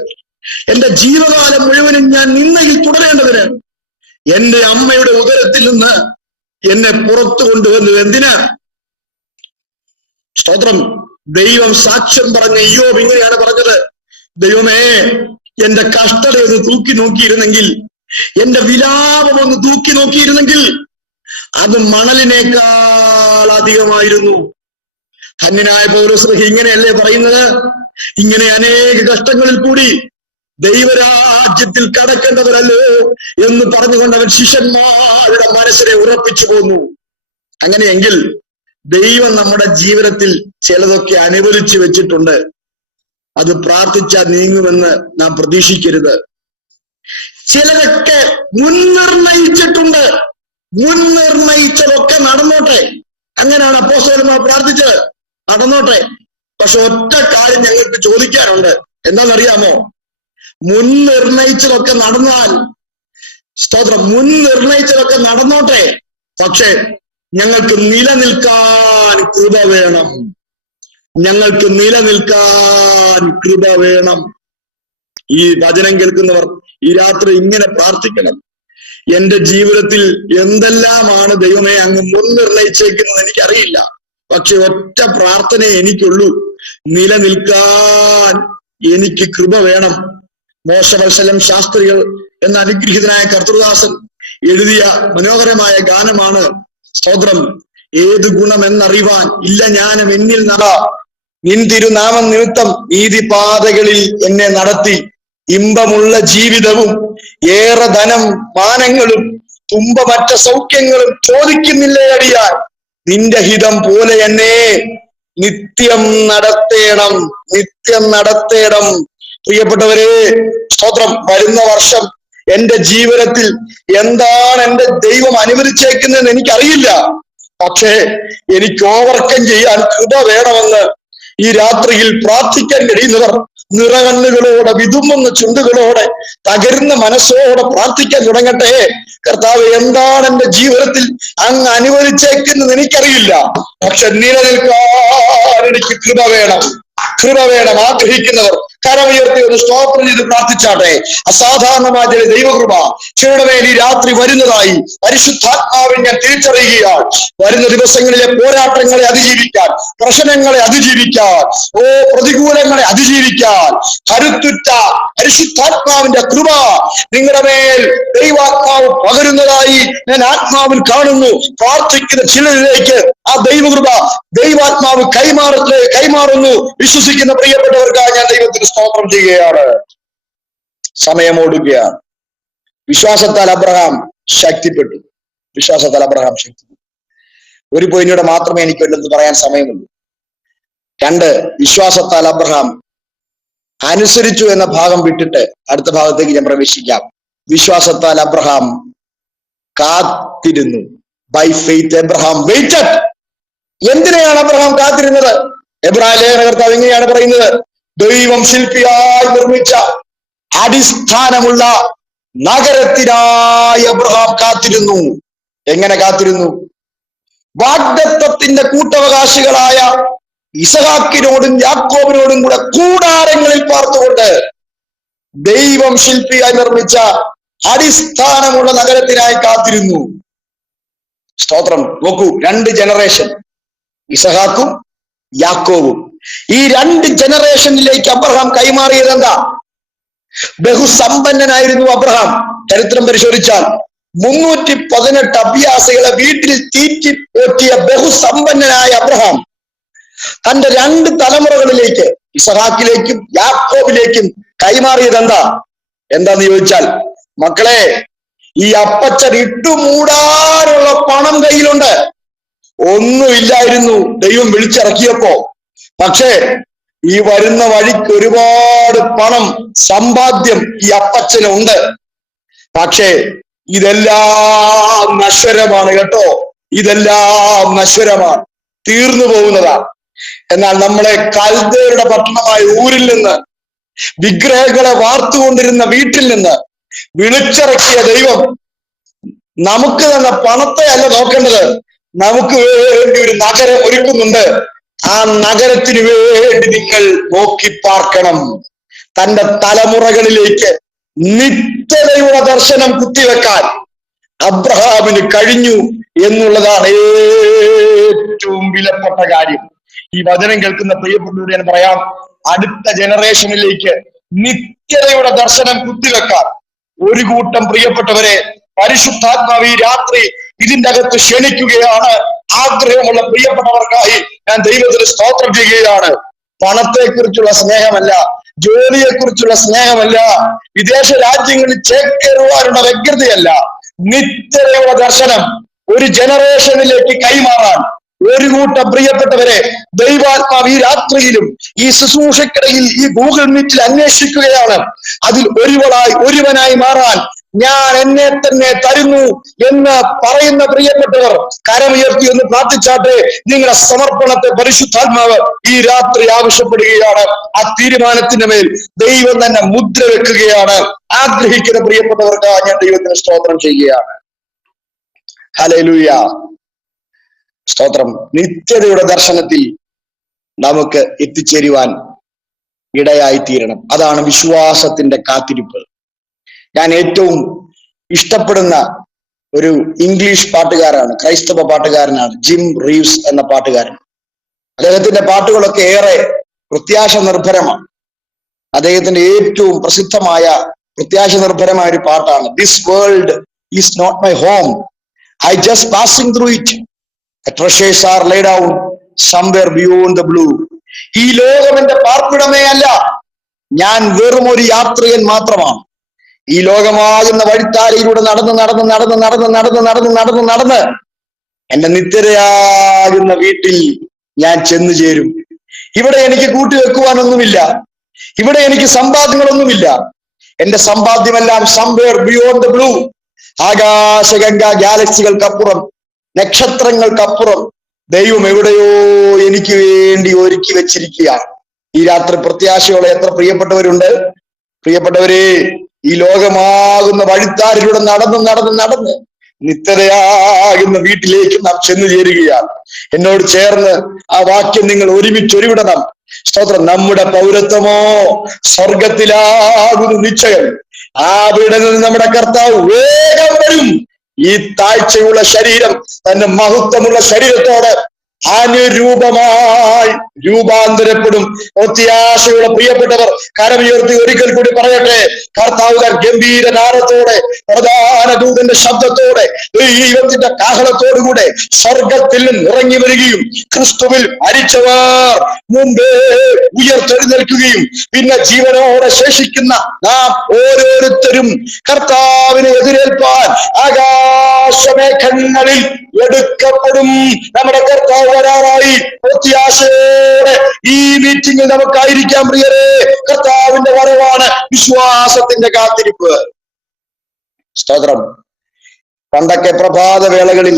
എന്റെ ജീവകാലം മുഴുവനും ഞാൻ നിന്നയിൽ തുടരേണ്ടതിന് എന്റെ അമ്മയുടെ ഉദരത്തിൽ നിന്ന് എന്നെ പുറത്തു കൊണ്ടുവന്നു. എന്തിന്? സ്തോത്രം. ദൈവം സാക്ഷ്യം പറഞ്ഞ ഇയ്യോബ് ഇങ്ങനെയാണ് പറഞ്ഞത്, ദൈവമേ, എന്റെ കഷ്ടത ഒന്ന് തൂക്കി നോക്കിയിരുന്നെങ്കിൽ, എന്റെ വിലാപം ഒന്ന് തൂക്കി നോക്കിയിരുന്നെങ്കിൽ അത് മണലിനേക്കാൾ അധികമായിരുന്നു. ധന്യനായ പൗലോസ് ഇങ്ങനെയല്ലേ പറയുന്നത്, ഇങ്ങനെ അനേക കഷ്ടങ്ങളിൽ കൂടി ദൈവരാജ്യത്തിൽ കടക്കേണ്ടവരല്ലോ എന്ന് പറഞ്ഞുകൊണ്ട് അവൻ ശിഷ്യന്മാരുടെ മനസ്സിനെ ഉറപ്പിച്ചു പോന്നു. അങ്ങനെയെങ്കിൽ ദൈവം നമ്മുടെ ജീവിതത്തിൽ ചിലതൊക്കെ അനുവദിച്ചു വെച്ചിട്ടുണ്ട്. അത് പ്രാർത്ഥിച്ചാൽ നീങ്ങുമെന്ന് നാം പ്രതീക്ഷിക്കരുത്. ചിലതൊക്കെ മുൻനിർണയിച്ചിട്ടുണ്ട്. മുൻനിർണയിച്ചതൊക്കെ നടന്നോട്ടെ. അങ്ങനെയാണ് അപ്പോസ്തലന്മാർ പ്രാർത്ഥിച്ചത്, നടന്നോട്ടെ. പക്ഷെ ഒറ്റ കാര്യം ഞങ്ങൾക്ക് ചോദിക്കാനുണ്ട്. എന്താണെന്നറിയാമോ? മുൻനിർണയിച്ചതൊക്കെ നടന്നാൽ, സ്തോത്രം, മുൻനിർണയിച്ചതൊക്കെ നടന്നോട്ടെ, പക്ഷെ ഞങ്ങൾക്ക് നിലനിൽക്കാൻ കൃപ വേണം. ഞങ്ങൾക്ക് നിലനിൽക്കാൻ കൃപ വേണം. ഈ വചനം കേൾക്കുന്നവർ ഈ രാത്രി ഇങ്ങനെ പ്രാർത്ഥിക്കണം, എന്റെ ജീവിതത്തിൽ എന്തെല്ലാമാണ് ദൈവമേ അങ്ങ് മുൻനിർണയിച്ചേക്കുന്നത് എനിക്കറിയില്ല, പക്ഷെ ഒറ്റ പ്രാർത്ഥനയെ എനിക്കുള്ളൂ, നിലനിൽക്കാൻ എനിക്ക് കൃപ വേണം. മോശവത്സലം ശാസ്ത്രികൾ എന്ന അനുഗ്രഹീതനായ കർത്തൃദാസൻ എഴുതിയ മനോഹരമായ ഗാനമാണ് സ്തോത്രം. ഏത് ഗുണമെന്നറിവാൻ ഇല്ല ജ്ഞാനം എന്നിൽ നിൻ തിരുനാമം നിമിത്തം നീതിപാതകളിൽ എന്നെ നടത്തി, ഇമ്പമുള്ള ജീവിതവും ഏറെ ധനം മാനങ്ങളും തുമ്പമറ്റ സൗഖ്യങ്ങളും ചോദിക്കുന്നില്ലേ അടിയാൻ, നിന്റെ ഹിതം പോലെ എന്നെ നിത്യം നടത്തേണം, നിത്യം നടത്തേണം. പ്രിയപ്പെട്ടവരെ, സ്തോത്രം, വരുന്ന വർഷം എന്റെ ജീവിതത്തിൽ എന്താണ് എന്റെ ദൈവം അനുവദിച്ചേക്കുന്നതെന്ന് എനിക്കറിയില്ല, പക്ഷേ എനിക്ക് ഓവർകം ചെയ്യാൻ കൃപ വേണമെന്ന് ഈ രാത്രിയിൽ പ്രാർത്ഥിക്കാൻ കഴിയുന്നവർ നിറകണ്ണുകളോടെ, വിതുമ്പുന്ന ചുണ്ടുകളോടെ, തകരുന്ന മനസ്സോടെ പ്രാർത്ഥിക്കാൻ തുടങ്ങട്ടെ. കർത്താവ്, എന്താണ് എന്റെ ജീവിതത്തിൽ അങ്ങ് അനുവദിച്ചേക്കുന്നത് എനിക്കറിയില്ല, പക്ഷെ നിലനിൽക്കാൻ എനിക്ക് കൃപ വേണം. കൃപ വേണം. ആഗ്രഹിക്കുന്നവർ കരമുയർത്തി ഒന്ന് സ്തോത്രം ചെയ്ത് പ്രാർത്ഥിച്ചാട്ടെ. അസാധാരണമായ ചില ദൈവകൃപ ചിലരുടെ മേൽ ഈ രാത്രി വരുന്നതായി പരിശുദ്ധാത്മാവിൽ ഞാൻ തിരിച്ചറിയുകയാണ്. വരുന്ന ദിവസങ്ങളിലെ പോരാട്ടങ്ങളെ അതിജീവിക്കാൻ, പ്രശ്നങ്ങളെ അതിജീവിക്കാൻ, പ്രതികൂലങ്ങളെ അതിജീവിക്കാൻ കരുത്തുറ്റ പരിശുദ്ധാത്മാവിന്റെ കൃപ നിങ്ങളുടെ മേൽ ദൈവാത്മാവ് പകരുന്നതായി ഞാൻ ആത്മാവിൽ കാണുന്നു. പ്രാർത്ഥിക്കുന്ന ചിലരിലേക്ക് ആ ദൈവകൃപ ദൈവാത്മാവ് കൈമാറുന്നു. വിശ്വസിക്കുന്ന പ്രിയപ്പെട്ടവർക്കായി ഞാൻ ദൈവത്തിന് സ്തോത്രം ചെയ്യുകയാണ്. സമയമോടുകയാണ്. വിശ്വാസത്താൽ അബ്രഹാം ശക്തിപ്പെട്ടു. വിശ്വാസത്താൽ അബ്രഹാം ശക്തിപ്പെട്ടു. ഒരു പോയിന്റോടെ മാത്രമേ എനിക്ക് വേണ്ടത് പറയാൻ സമയമുള്ളൂ. 2, വിശ്വാസത്താൽ അബ്രഹാം അനുസരിച്ചു എന്ന ഭാഗം വിട്ടിട്ട് അടുത്ത ഭാഗത്തേക്ക് ഞാൻ പ്രവേശിക്കാം. വിശ്വാസത്താൽ അബ്രഹാം കാത്തിരുന്നു. By faith Abraham waited. എന്തിനെയാണ് അബ്രഹാം കാത്തിരുന്നത്? എബ്രായ ലേഖനകർത്താവ് എങ്ങനെയാണ് പറയുന്നത്? ദൈവം ശില്പിയായി നിർമ്മിച്ച അടിസ്ഥാനമുള്ള നഗരത്തിനായി അബ്രഹാം കാത്തിരുന്നു. എങ്ങനെ കാത്തിരുന്നു? വാഗ്ദത്തത്തിന്റെ കൂട്ടവകാശികളായ ഇസഹാക്കിനോടും യാക്കോബിനോടും കൂടെ കൂടാരങ്ങളിൽ പാർത്തുകൊണ്ട് ദൈവം ശില്പിയായി നിർമ്മിച്ച അടിസ്ഥാനമുള്ള നഗരത്തിനായി കാത്തിരുന്നു. സ്തോത്രം. നോക്കൂ, 2 ജനറേഷൻ, ഇസഹാക്കും യാക്കോബും. ഈ 2 ജനറേഷനിലേക്ക് അബ്രഹാം കൈമാറിയത് എന്താ? ബഹുസമ്പന്നനായിരുന്നു അബ്രഹാം. ചരിത്രം പരിശോധിച്ചാൽ 318 അഭ്യാസികളെ വീട്ടിൽ തീറ്റി പോറ്റിയ ബഹുസമ്പന്നനായ അബ്രഹാം തന്റെ 2 തലമുറകളിലേക്ക്, ഇസഹാക്കിലേക്കും യാക്കോബിലേക്കും കൈമാറിയത് എന്താന്ന് ചോദിച്ചാൽ, മക്കളെ, ഈ അപ്പച്ചൻ ഇട്ടുമൂടാനുള്ള പണം കയ്യിലുണ്ട്. ഒന്നുമില്ലായിരുന്നു ദൈവം വിളിച്ചിറക്കിയപ്പോ. പക്ഷേ ഈ വരുന്ന വഴിക്ക് ഒരുപാട് പണം, സമ്പാദ്യം ഈ അപ്പച്ചനുണ്ട്. പക്ഷേ ഇതെല്ലാം നശ്വരമാണ് കേട്ടോ. ഇതെല്ലാം നശ്വരമാണ്, തീർന്നു പോകുന്നതാണ്. എന്നാൽ നമ്മളെ കൽദയരുടെ പട്ടണമായ ഊരിൽ നിന്ന്, വിഗ്രഹങ്ങളെ വാർത്തുകൊണ്ടിരുന്ന വീട്ടിൽ നിന്ന് വിളിച്ചിറക്കിയ ദൈവം നമുക്ക് തന്ന പണത്തെ അല്ല നോക്കേണ്ടത്, നമുക്ക് വേണ്ടി ഒരു നഗരം ഒരുക്കുന്നുണ്ട്. ആ നഗരത്തിന് വേണ്ടി നിങ്ങൾ നോക്കി പാർക്കണം. തന്റെ തലമുറകളിലേക്ക് നിത്യതയുടെ ദർശനം കുത്തിവെക്കാൻ അബ്രഹാമിന് കഴിഞ്ഞു എന്നുള്ളതാണ് ഏറ്റവും വിലപ്പെട്ട കാര്യം. ഈ വചനം കേൾക്കുന്ന പ്രിയപ്പെട്ടവരോട് ഞാൻ പറയാം, അടുത്ത ജനറേഷനിലേക്ക് നിത്യതയുടെ ദർശനം കുത്തിവെക്കാൻ ഒരു കൂട്ടം പ്രിയപ്പെട്ടവരെ പരിശുദ്ധാത്മാവ് ഈ രാത്രി ഇതിന്റെ അകത്ത് ക്ഷണിക്കുകയാണ്. ആഗ്രഹമുള്ള പ്രിയപ്പെട്ടവർക്കായി ഞാൻ ദൈവത്തിന് സ്തോത്രം ചെയ്യുകയാണ്. പണത്തെക്കുറിച്ചുള്ള സ്നേഹമല്ല, ജോലിയെക്കുറിച്ചുള്ള സ്നേഹമല്ല, വിദേശ രാജ്യങ്ങളിൽ ചേക്കേറുവാനുള്ള വ്യഗ്രതയല്ല, നിത്യതയുടെ ദർശനം ഒരു ജനറേഷനിലേക്ക് കൈമാറാൻ ഒരു കൂട്ടം പ്രിയപ്പെട്ടവരെ ദൈവാത്മാവ് ഈ രാത്രിയിലും ഈ ശുശ്രൂഷക്കിടയിൽ ഈ ഗൂഗിൾ മീറ്റിൽ അന്വേഷിക്കുകയാണ്. അതിൽ ഒരുവനായി മാറാൻ ഞാൻ എന്നെ തന്നെ തരുന്നു എന്ന് പറയുന്ന പ്രിയപ്പെട്ടവർ കരമുയർത്തി ഒന്ന് പ്രാർത്ഥിച്ചാട്ടെ. നിങ്ങളുടെ സമർപ്പണത്തെ പരിശുദ്ധാത്മാവ് ഈ രാത്രി ആവശ്യപ്പെടുകയാണ്. ആ തീരുമാനത്തിന്റെ മേൽ ദൈവം തന്നെ മുദ്ര വെക്കുകയാണ്. ആഗ്രഹിക്കുന്ന പ്രിയപ്പെട്ടവർക്ക് ഞാൻ ദൈവത്തിന് സ്തോത്രം ചെയ്യുകയാണ്. ഹല്ലേലൂയ, സ്തോത്രം. നിത്യതയുടെ ദർശനത്തിൽ നമുക്ക് എത്തിച്ചേരുവാൻ ഇടയായി തീരണം. അതാണ് വിശ്വാസത്തിന്റെ കാത്തിരിപ്പ്. ഞാൻ ഏറ്റവും ഇഷ്ടപ്പെടുന്ന ഒരു ഇംഗ്ലീഷ് പാട്ടുകാരാണ്, ക്രൈസ്തവ പാട്ടുകാരനാണ് ജിം റീവ്സ് എന്ന പാട്ടുകാരൻ. അദ്ദേഹത്തിന്റെ പാട്ടുകളൊക്കെ ഏറെ പ്രത്യാശ നിർഭരമാണ്. അദ്ദേഹത്തിന്റെ ഏറ്റവും പ്രസിദ്ധമായ പ്രത്യാശ നിർഭരമായ ഒരു പാട്ടാണ് this world is not my home, I just passing through it, treasures are laid down somewhere beyond the blue. ഈ ലോകം എന്റെ പാർപ്പിടമേ അല്ല, ഞാൻ വെറും ഒരു യാത്രികൻ മാത്രമാണ്. ഈ ലോകമാകുന്ന വഴിത്താരയിലൂടെ നടന്ന് എന്റെ നിത്യതയാകുന്ന വീട്ടിൽ ഞാൻ ചെന്നു ചേരും. ഇവിടെ എനിക്ക് കൂട്ടിവെക്കുവാനൊന്നുമില്ല, ഇവിടെ എനിക്ക് സമ്പാദ്യങ്ങളൊന്നുമില്ല. എന്റെ സമ്പാദ്യമെല്ലാം somewhere beyond the blue, Akashganga ഗാലക്സികൾക്കപ്പുറം, നക്ഷത്രങ്ങൾക്കപ്പുറം ദൈവം എവിടെയോ എനിക്ക് വേണ്ടി ഒരുക്കി വെച്ചിരിക്കുകയാണ്. ഈ രാത്രി പ്രത്യാശയോടെ എത്ര പ്രിയപ്പെട്ടവരുണ്ട്? പ്രിയപ്പെട്ടവരെ, ഈ ലോകമാകുന്ന വഴിത്താരിലൂടെ നടന്ന് നിത്യതയാകുന്ന വീട്ടിലേക്ക് നാം ചെന്നു ചേരുകയാണ്. എന്നോട് ചേർന്ന് ആ വാക്യം നിങ്ങൾ ഒരുമിച്ചൊരുവിടണം. സ്തോത്രം. നമ്മുടെ പൗരത്വമോ സ്വർഗത്തിലാകുന്നു നിശ്ചയം. അവിടെ നിന്ന് നമ്മുടെ കർത്താവ് വേഗം വരും. ഈ താഴ്ചയുള്ള ശരീരം തന്റെ മഹത്വമുള്ള ശരീരത്തോട് അനുരൂപമായി രൂപാന്തരപ്പെടും. പ്രത്യാശയുള്ള പ്രിയപ്പെട്ടവർ കരമുയർത്തി ഒരിക്കൽ കൂടി പറയട്ടെ, കർത്താവ് ഗംഭീര നാദത്തോടെ, പ്രധാന ദൂതന്റെ ശബ്ദത്തോടെ, ദൈവത്തിന്റെ കാഹളത്തോടുകൂടെ സ്വർഗത്തിൽ നിന്ന് ഇറങ്ങി വരികയും ക്രിസ്തുവിൽ മരിച്ചവർ മുമ്പേ ഉയർത്തെഴുന്നേൽക്കുകയും പിന്നെ ജീവനോടെ ശേഷിക്കുന്ന നാം ഓരോരുത്തരും കർത്താവിനെ എതിരേൽപ്പാൻ ആകാശമേഘങ്ങളിൽ എടുക്കപ്പെടും. നമ്മുടെ കർത്താവ് വരാറായി. പ്രത്യാശയോടെ ഈ മീറ്റിംഗിൽ നമുക്കായിരിക്കാം പ്രിയരെ. കർത്താവിന്റെ വരവാണ് വിശ്വാസത്തിന്റെ കാത്തിരിപ്പ്. സ്തോത്രം. പണ്ടൊക്കെ പ്രഭാത വേളകളിൽ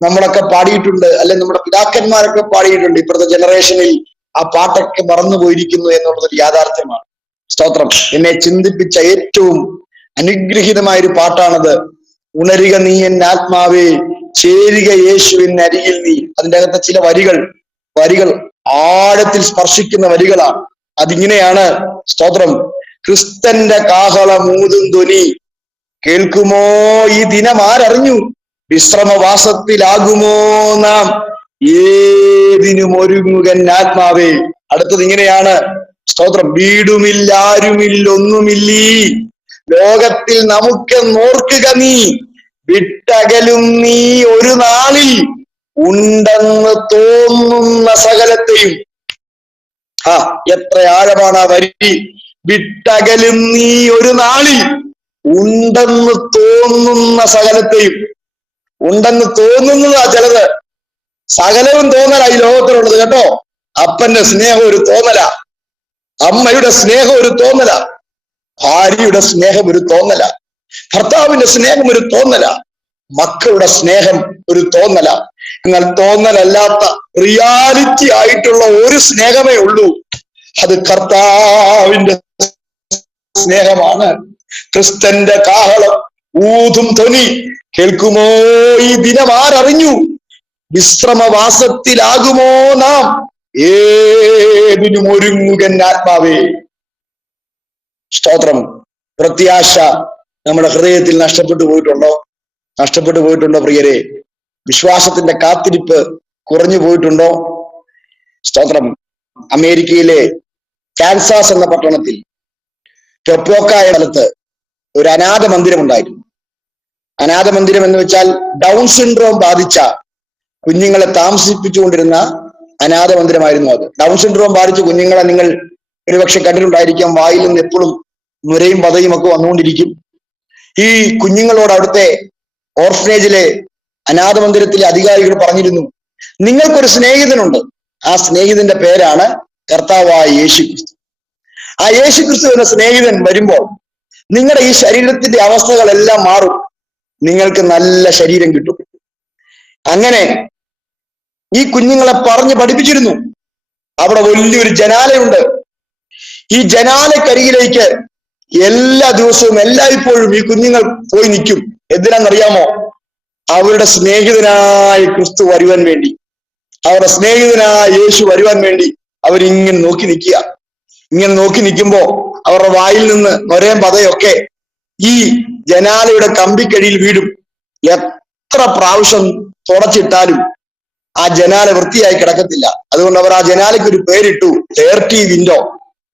നമ്മളൊക്കെ പാടിയിട്ടുണ്ട്, അല്ലെങ്കിൽ നമ്മുടെ പിതാക്കന്മാരൊക്കെ പാടിയിട്ടുണ്ട്. ഇപ്പോഴത്തെ ജനറേഷനിൽ ആ പാട്ടൊക്കെ മറന്നു പോയിരിക്കുന്നു എന്നുള്ളതൊരു യാഥാർത്ഥ്യമാണ്. സ്തോത്രം. എന്നെ ചിന്തിപ്പിച്ച ഏറ്റവും അനുഗ്രഹീതമായൊരു പാട്ടാണത്. ഉണരുക നീ എൻ ആത്മാവേ, ചേരുക യേശുവിൻ അരികിൽ നീ. അതിൻ്റെ അകത്തെ ചില വരികൾ ആഴത്തിൽ സ്പർശിക്കുന്ന വരികളാണ്. അതിങ്ങനെയാണ്. സ്തോത്രം. ക്രിസ്തന്റെ കാഹളമൂതും ധ്വനി കേൾക്കുമോ ഈ ദിനം ആരറിഞ്ഞു, വിശ്രമവാസത്തിലാകുമോ നാം ഏതിനും ഒരുങ്ങുകൻ ആത്മാവേ. അടുത്തത് ഇങ്ങനെയാണ്. സ്തോത്രം. വീടുമില്ല, ആരുമില്ല, ഒന്നുമില്ലീ ലോകത്തിൽ നമുക്ക് നോർക്കുക നീ, വിട്ടകലും നീ ഒരു നാളിൽ ഉണ്ടെന്ന് തോന്നുന്ന സകലത്തെയും. എത്ര ആഴമാണ് ആ വരി. വിട്ടകലും നീ ഒരു നാളിൽ ഉണ്ടെന്ന് തോന്നുന്ന സകലത്തെയും. ഉണ്ടെന്ന് തോന്നുന്നതാ ചിലത്. സകലവും തോന്നലാ ഈ ലോകത്തിലുള്ളത് കേട്ടോ. അപ്പന്റെ സ്നേഹം ഒരു തോന്നല, അമ്മയുടെ സ്നേഹം ഒരു തോന്നല, ഭാര്യയുടെ സ്നേഹം ഒരു തോന്നല, ഭർത്താവിന്റെ സ്നേഹം ഒരു തോന്നല, മക്കളുടെ സ്നേഹം ഒരു തോന്നല. എന്നാൽ തോന്നലല്ലാത്ത റിയാലിറ്റി ആയിട്ടുള്ള ഒരു സ്നേഹമേ ഉള്ളൂ. അത് കർത്താവിന്റെ സ്നേഹമാണ്. ക്രിസ്തന്റെ കാഹളം ഊതും ധ്വനി കേൾക്കുമോ ഈ ദിനം ആരറിഞ്ഞു, വിശ്രമവാസത്തിലാകുമോ നാം ഏതിനും ഒരുങ്ങുകൻ ആത്മാവേ. സ്തോത്രം. പ്രത്യാശ നമ്മുടെ ഹൃദയത്തിൽ നഷ്ടപ്പെട്ടു പോയിട്ടുണ്ടോ പ്രിയരെ? വിശ്വാസത്തിന്റെ കാത്തിരിപ്പ് കുറഞ്ഞു പോയിട്ടുണ്ടോ? സ്തോത്രം. അമേരിക്കയിലെ കാൻസാസ് എന്ന പട്ടണത്തിൽ ടൊപ്പോക്ക എന്ന സ്ഥലത്ത് ഒരു അനാഥ മന്ദിരം ഉണ്ടായിരുന്നു. അനാഥ മന്ദിരം എന്ന് വെച്ചാൽ ഡൗൺ സിൻഡ്രോം ബാധിച്ച കുഞ്ഞുങ്ങളെ താമസിപ്പിച്ചുകൊണ്ടിരുന്ന അനാഥ മന്ദിരമായിരുന്നു അത്. ഡൗൺ സിൻഡ്രോം ബാധിച്ച കുഞ്ഞുങ്ങളെ നിങ്ങൾ ഒരുപക്ഷെ കണ്ടിട്ടുണ്ടായിരിക്കാം. വായിൽ നിന്ന് എപ്പോഴും നുരയും പതയും ഒക്കെ വന്നുകൊണ്ടിരിക്കും. ഈ കുഞ്ഞുങ്ങളോട് അവിടുത്തെ ഓർഫനേജിലെ അനാഥ മന്ദിരത്തിലെ അധികാരികൾ പറഞ്ഞിരുന്നു, നിങ്ങൾക്കൊരു സ്നേഹിതനുണ്ട്. ആ സ്നേഹിതന്റെ പേരാണ് കർത്താവായ യേശുക്രിസ്തു. ആ യേശുക്രിസ്തു എന്ന സ്നേഹിതൻ വരുമ്പോൾ നിങ്ങളുടെ ഈ ശരീരത്തിന്റെ അവസ്ഥകളെല്ലാം മാറും, നിങ്ങൾക്ക് നല്ല ശരീരം കിട്ടും. അങ്ങനെ ഈ കുഞ്ഞുങ്ങളെ പറഞ്ഞ് പഠിപ്പിച്ചിരുന്നു. അവിടെ വലിയൊരു ജനാലയുണ്ട്. ഈ ജനാലക്കരികിലേക്ക് എല്ലാ ദിവസവും എല്ലായ്പ്പോഴും ഈ കുഞ്ഞുങ്ങൾ പോയി നിൽക്കും. എന്തിനാണെന്നറിയാമോ? അവരുടെ സ്നേഹിതനായ ക്രിസ്തു വരുവാൻ വേണ്ടി, അവരുടെ സ്നേഹിതനായ യേശു വരുവാൻ വേണ്ടി അവരിങ്ങനെ നോക്കി നിൽക്കുക. ഇങ്ങനെ നോക്കി നിൽക്കുമ്പോ അവരുടെ വായിൽ നിന്ന് നൊരയും പതയൊക്കെ ഈ ജനാലയുടെ കമ്പിക്കടിയിൽ വീടും. എത്ര പ്രാവശ്യം തുടച്ചിട്ടാലും ആ ജനാല വൃത്തിയായി കിടക്കത്തില്ല. അതുകൊണ്ട് അവർ ആ ജനാലയ്ക്ക് ഒരു പേരിട്ടു, ഡേർട്ടി വിൻഡോ.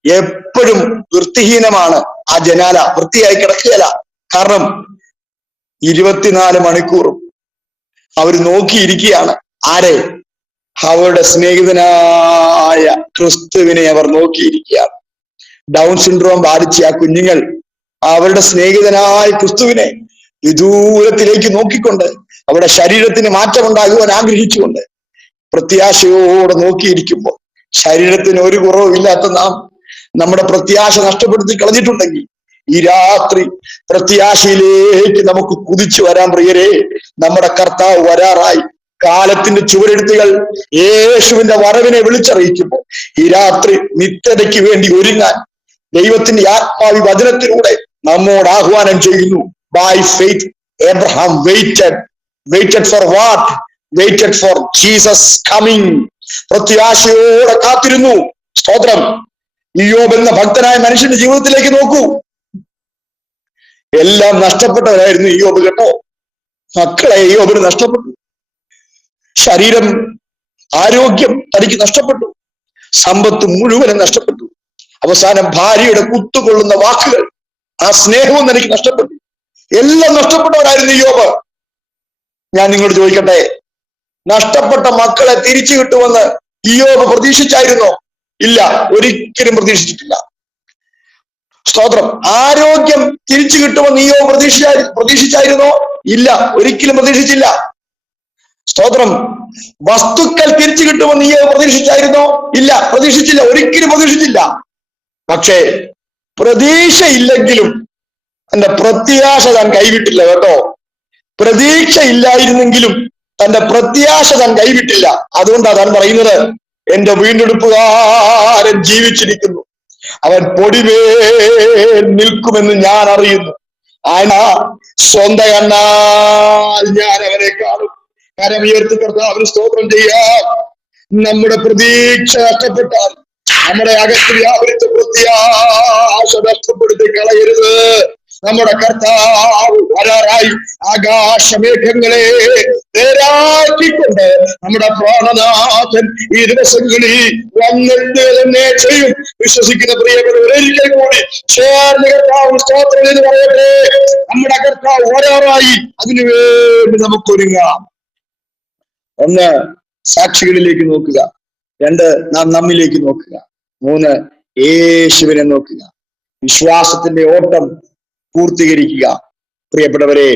എപ്പോഴും വൃത്തിഹീനമാണ് ആ ജനാല, വൃത്തിയായി കിടക്കുകയില്ല. കാരണം 24 മണിക്കൂറും അവർ നോക്കിയിരിക്കുകയാണ്. ആരെ? അവരുടെ സ്നേഹിതനായ ക്രിസ്തുവിനെ അവർ നോക്കിയിരിക്കുകയാണ്. ഡൗൺ സിൻഡ്രോം ബാധിച്ച ആ കുഞ്ഞുങ്ങൾ അവരുടെ സ്നേഹിതനായ ക്രിസ്തുവിനെ വിദൂരത്തിലേക്ക് നോക്കിക്കൊണ്ട് അവരുടെ ശരീരത്തിന് മാറ്റമുണ്ടാകുവാൻ ആഗ്രഹിച്ചുകൊണ്ട് പ്രത്യാശയോടെ നോക്കിയിരിക്കുമ്പോൾ ശരീരത്തിന് ഒരു കുറവുമില്ലാത്ത നാം നമ്മുടെ പ്രത്യാശ നഷ്ടപ്പെടുത്തി കളഞ്ഞിട്ടുണ്ടെങ്കിൽ ഈ രാത്രി പ്രത്യാശയിലേക്ക് നമുക്ക് കുതിച്ചു വരാൻ പ്രിയരെ. നമ്മുടെ കർത്താവ് വരാറായി. കാലത്തിന്റെ ചുവരെഴുത്തുകൾ യേശുവിന്റെ വരവിനെ വിളിച്ചറിയിക്കുമ്പോൾ ഈ രാത്രി നിത്യതയ്ക്ക് വേണ്ടി ഒരുങ്ങാൻ ദൈവത്തിന്റെ ആത്മാവി വചനത്തിലൂടെ നമ്മോട് ആഹ്വാനം ചെയ്യുന്നു. By faith Abraham waited for what? Waited for Jesus coming. പ്രത്യാശയോടെ കാത്തിരുന്നു. സ്തോത്രം. ഇയ്യോബ് എന്ന ഭക്തനായ മനുഷ്യന്റെ ജീവിതത്തിലേക്ക് നോക്കൂ. എല്ലാം നഷ്ടപ്പെട്ടവരായിരുന്നു ഇയ്യോബ് കേട്ടോ. മക്കളെ ഇയ്യോബിന് നഷ്ടപ്പെട്ടു, ശരീരം ആരോഗ്യം തനിക്ക് നഷ്ടപ്പെട്ടു, സമ്പത്ത് മുഴുവനും നഷ്ടപ്പെട്ടു. അവസാനം ഭാര്യയുടെ കുത്തുകൊള്ളുന്ന വാക്കുകൾ, ആ സ്നേഹവും തനിക്ക് നഷ്ടപ്പെട്ടു. എല്ലാം നഷ്ടപ്പെട്ടവരായിരുന്നു ഇയ്യോബ്. ഞാൻ നിങ്ങളോട് ചോദിക്കട്ടെ, നഷ്ടപ്പെട്ട മക്കളെ തിരിച്ചു കിട്ടുമെന്ന് ഇയ്യോബ് പ്രതീക്ഷിച്ചായിരുന്നോ? ഇല്ല, ഒരിക്കലും പ്രതീക്ഷിച്ചിട്ടില്ല. സ്തോത്രം. ആരോഗ്യം തിരിച്ചു കിട്ടുമെന്ന് ഇയ്യോബ് പ്രതീക്ഷിച്ചായിരുന്നോ? ഇല്ല, ഒരിക്കലും പ്രതീക്ഷിച്ചില്ല. സ്തോത്രം. വസ്തുക്കൾ തിരിച്ചു കിട്ടുമെന്ന് ഇയ്യോബ് പ്രതീക്ഷിച്ചായിരുന്നോ? ഇല്ല, പ്രതീക്ഷിച്ചില്ല, ഒരിക്കലും പ്രതീക്ഷിച്ചില്ല. പക്ഷേ പ്രതീക്ഷയില്ലെങ്കിലും തന്റെ പ്രത്യാശ താൻ കൈവിട്ടില്ല കേട്ടോ. പ്രതീക്ഷ ഇല്ലായിരുന്നെങ്കിലും തന്റെ പ്രത്യാശ താൻ കൈവിട്ടില്ല. അതുകൊണ്ടാണ് താൻ പറയുന്നത്, എന്റെ വീണ്ടെടുപ്പുകാരൻ ജീവിച്ചിരിക്കുന്നു, അവൻ പൊടിമേൽ നിൽക്കുമെന്ന് ഞാൻ അറിയുന്നു. സ്വന്തം കണ്ണാൽ ഞാൻ അവനെ കാണും. കരമുയർത്തി കർത്താവിന് സ്തോത്രം ചെയ്യാം. നമ്മുടെ പ്രതീക്ഷ നഷ്ടപ്പെട്ടാൽ, നമ്മുടെ അകത്ത് വ്യാപരിച്ച പ്രത്യാശ നഷ്ടപ്പെടുത്തി കളയരുത്. നമ്മുടെ കർത്താവ് വരാറായി. ആകാശമേഘങ്ങളെ നേരാക്കിക്കൊണ്ട് നമ്മുടെ പ്രാണനാഥൻ ഈ ദിവസങ്ങളിൽ വന്നിട്ട് തന്നെ ചെയ്യും. വിശ്വസിക്കുന്ന പ്രിയപ്പെട്ടവർ ഒരിക്കൽ കൂടി ചേർന്ന് കർത്താവ് സ്തോത്രം എന്ന് പറയട്ടെ. നമ്മുടെ കർത്താവ് വരാറായി. അതിനുവേണ്ടി നമുക്കൊരുങ്ങാം. ഒന്ന്, സാക്ഷികളിലേക്ക് നോക്കുക. രണ്ട്, നാം നമ്മിലേക്ക് നോക്കുക. മൂന്ന്, യേശുവിനെ നോക്കുക. വിശ്വാസത്തിന്റെ ഓട്ടം പൂർത്തീകരിക്കുക. പ്രിയപ്പെട്ടവരെ,